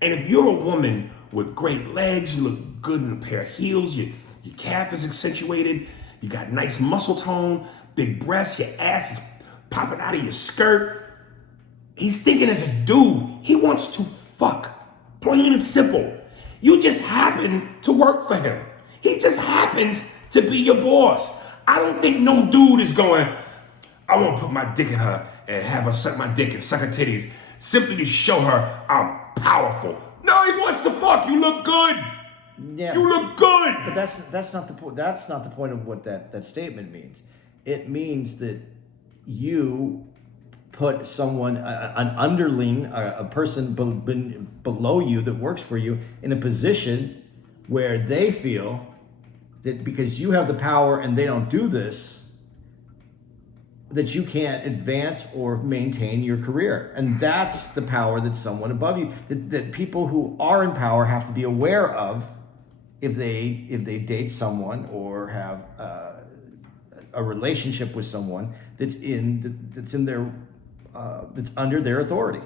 And if you're a woman with great legs, you look good in a pair of heels, your calf is accentuated, you got nice muscle tone, big breasts, your ass is popping out of your skirt. He's thinking as a dude, he wants to fuck. Plain and simple. You just happen to work for him. He just happens to be your boss. I don't think no dude is going, I want to put my dick in her and have her suck my dick and suck her titties simply to show her I'm powerful. No, he wants to fuck. You look good. Yeah. You look good. But that's not the point. That's not the point of what that statement means. It means that you put someone, an underling, a person below you that works for you in a position where they feel that because you have the power and they don't do this, that you can't advance or maintain your career. And that's the power that someone above you, that people who are in power have to be aware of if they date someone or have a relationship with someone that's under their authority.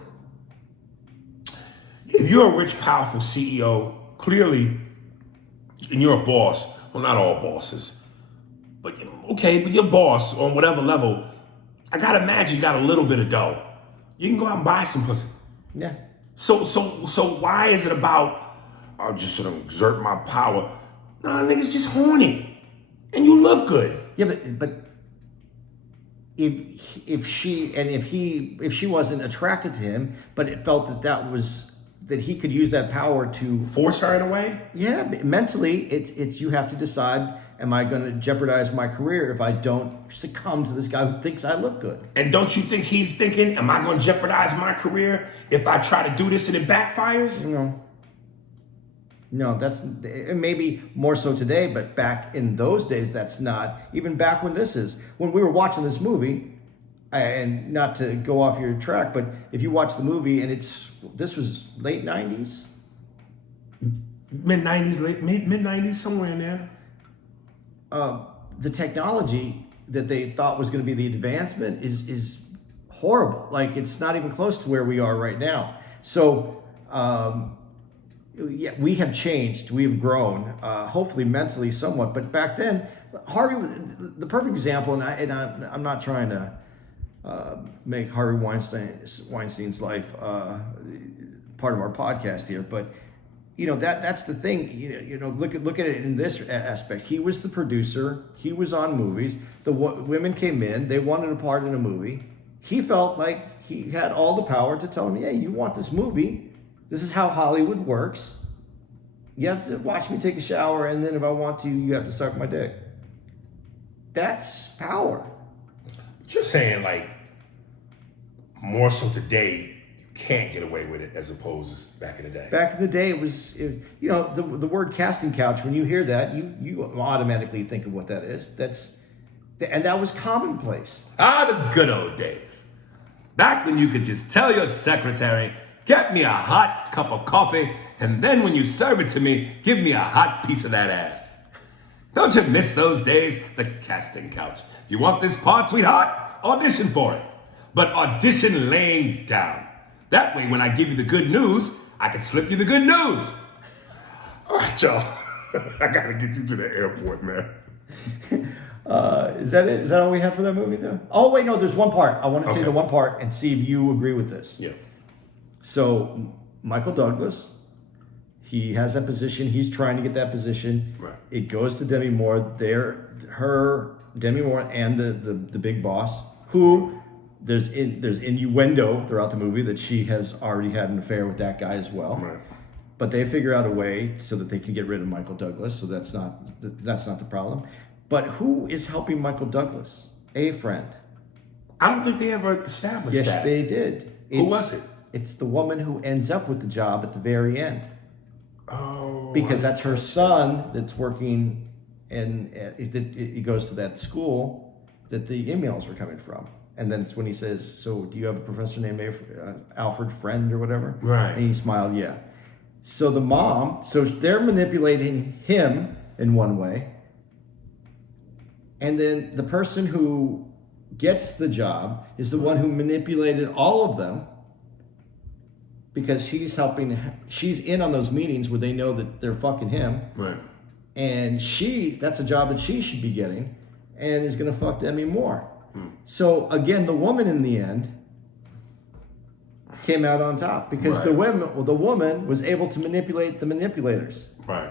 If you're a rich, powerful CEO, clearly, and you're a boss, well, not all bosses, but your boss on whatever level, I gotta imagine you got a little bit of dough. You can go out and buy some pussy. Yeah. So why is it about, I'll just sort of exert my power? Nah, nigga's just horny. And you look good. Yeah, but if she wasn't attracted to him, but it felt that he could use that power to Force her in a way? Yeah, mentally, it's you have to decide am I going to jeopardize my career if I don't succumb to this guy who thinks I look good? And don't you think he's thinking, am I going to jeopardize my career if I try to do this and it backfires? No, that's maybe more so today, but back in those days, that's not. Even back when when we were watching this movie, and not to go off your track, but if you watch the movie and this was late 90s? Mid 90s, somewhere in there. The technology that they thought was going to be the advancement is horrible. Like, it's not even close to where we are right now. So, yeah, we have changed. We have grown, hopefully mentally somewhat. But back then, Harvey was the perfect example. And I'm not trying to make Harvey Weinstein's life part of our podcast here, but that's the thing. Look at it in this aspect. He was the producer. He was on movies. The women came in. They wanted a part in a movie. He felt like he had all the power to tell them, "Hey, you want this movie? This is how Hollywood works. You have to watch me take a shower, and then if I want to, you have to suck my dick." That's power. You're saying, like, more so today, can't get away with it as opposed to back in the day. Back in the day, the word casting couch, when you hear that, you automatically think of what that is. And that was commonplace. The good old days. Back when you could just tell your secretary, get me a hot cup of coffee, and then when you serve it to me, give me a hot piece of that ass. Don't you miss those days? The casting couch. You want this part, sweetheart? Audition for it. But audition laying down. That way, when I give you the good news, I can slip you the good news. All right, y'all. I gotta get you to the airport, man. Is that it? Is that all we have for that movie, though? Oh, wait, no, there's one part. I want to say the one part and see if you agree with this. Yeah. So, Michael Douglas, he has that position. He's trying to get that position. Right. It goes to Demi Moore. Demi Moore and the big boss, who there's innuendo throughout the movie that she has already had an affair with that guy as well. Right. But they figure out a way so that they can get rid of Michael Douglas. So that's not the problem. But who is helping Michael Douglas? A friend. I don't think they ever established that. Yes, they did. Who was it? It's the woman who ends up with the job at the very end. Oh. Because that's her son that's working, and he goes to that school that the emails were coming from. And then it's when he says, "So do you have a professor named Alfred Friend or whatever?" Right. And he smiled, yeah. So the mom, they're manipulating him in one way. And then the person who gets the job is the one who manipulated all of them, because she's in on those meetings where they know that they're fucking him. Right. And that's a job that she should be getting, and is going to fuck Demi Moore. So again, the woman in the end came out on top because the woman was able to manipulate the manipulators. Right.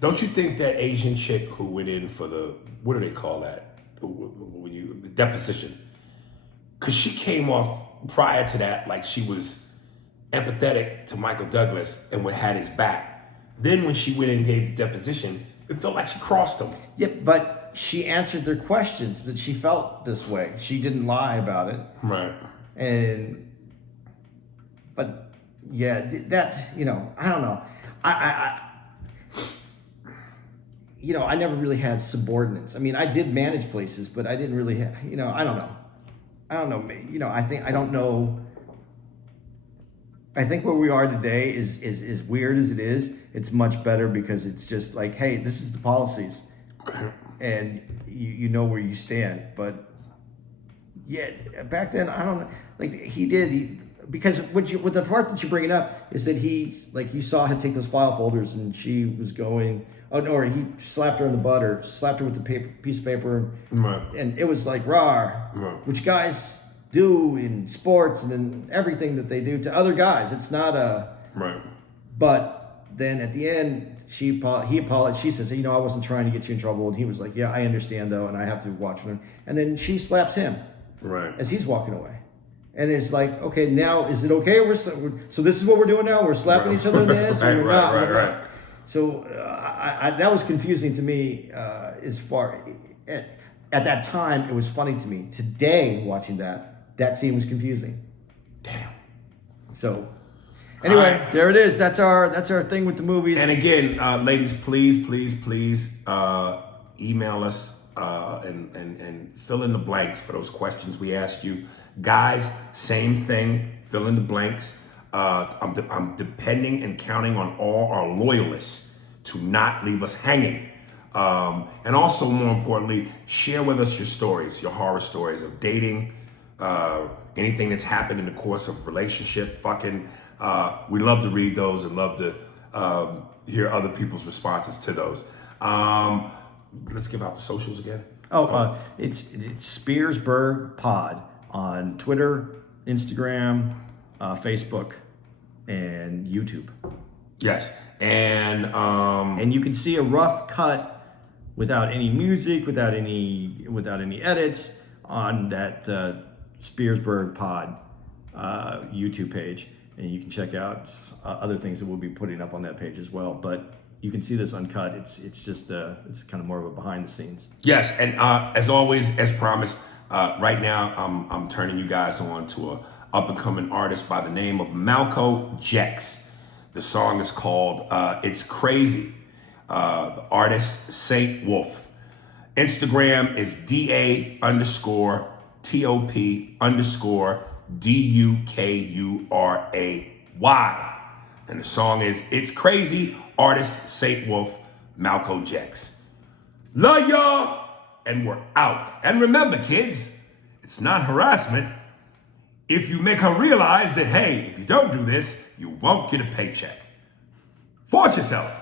Don't you think that Asian chick who went in for what do they call that? The deposition. Because she came off prior to that like she was empathetic to Michael Douglas and had his back. Then when she went in and gave the deposition, it felt like she crossed him. Yeah, but she answered their questions, but she felt this way. She didn't lie about it. Right. But yeah, that, I don't know. I never really had subordinates. I mean, I did manage places, but I didn't really have, I don't know. I think where we are today is weird as it is. It's much better because it's just like, hey, this is the policies. And you know where you stand. But yeah, back then, I don't know. Like because with the part that you're bringing up is that you saw him take those file folders and she was going, or he slapped her in the butt or slapped her with the piece of paper. Right. And it was like, rah, right. Which guys do in sports and in everything that they do to other guys. It's not right. But then at the end, he apologized. She says, I wasn't trying to get you in trouble. And he was like, yeah, I understand though, and I have to watch him. And then she slaps him, right, as he's walking away. And it's like, okay, now is it okay? So this is what we're doing now. We're slapping each other in the ass, and we're not. Right. So that was confusing to me as far at that time. It was funny to me. Today, watching that scene was confusing. Damn. So anyway, Right. there it is. That's our thing with the movies. And again, ladies, please email us and fill in the blanks for those questions we asked you. Guys, same thing. Fill in the blanks. I'm depending and counting on all our loyalists to not leave us hanging. And also, more importantly, share with us your stories, your horror stories of dating, anything that's happened in the course of relationship, fucking. We love to read those and love to hear other people's responses to those. Let's give out the socials again. It's Spearsburg Pod on Twitter, Instagram, Facebook, and YouTube. Yes, and you can see a rough cut without any music, without any edits on that Spearsburg Pod YouTube page, and you can check out other things that we'll be putting up on that page as well. But you can see this uncut. It's just it's kind of more of a behind the scenes. yes, and as always, as promised, right now I'm turning you guys on to a up and coming artist by the name of Malco Jex. The song is called "It's Crazy." The artist Saint Wolf. Instagram is DA_TOP_DUKURAY. And the song is "It's Crazy." Artist Saint Wolf, Malco Jex. Love y'all, and we're out. And remember, kids, it's not harassment if you make her realize that, hey, if you don't do this, you won't get a paycheck. Force yourself.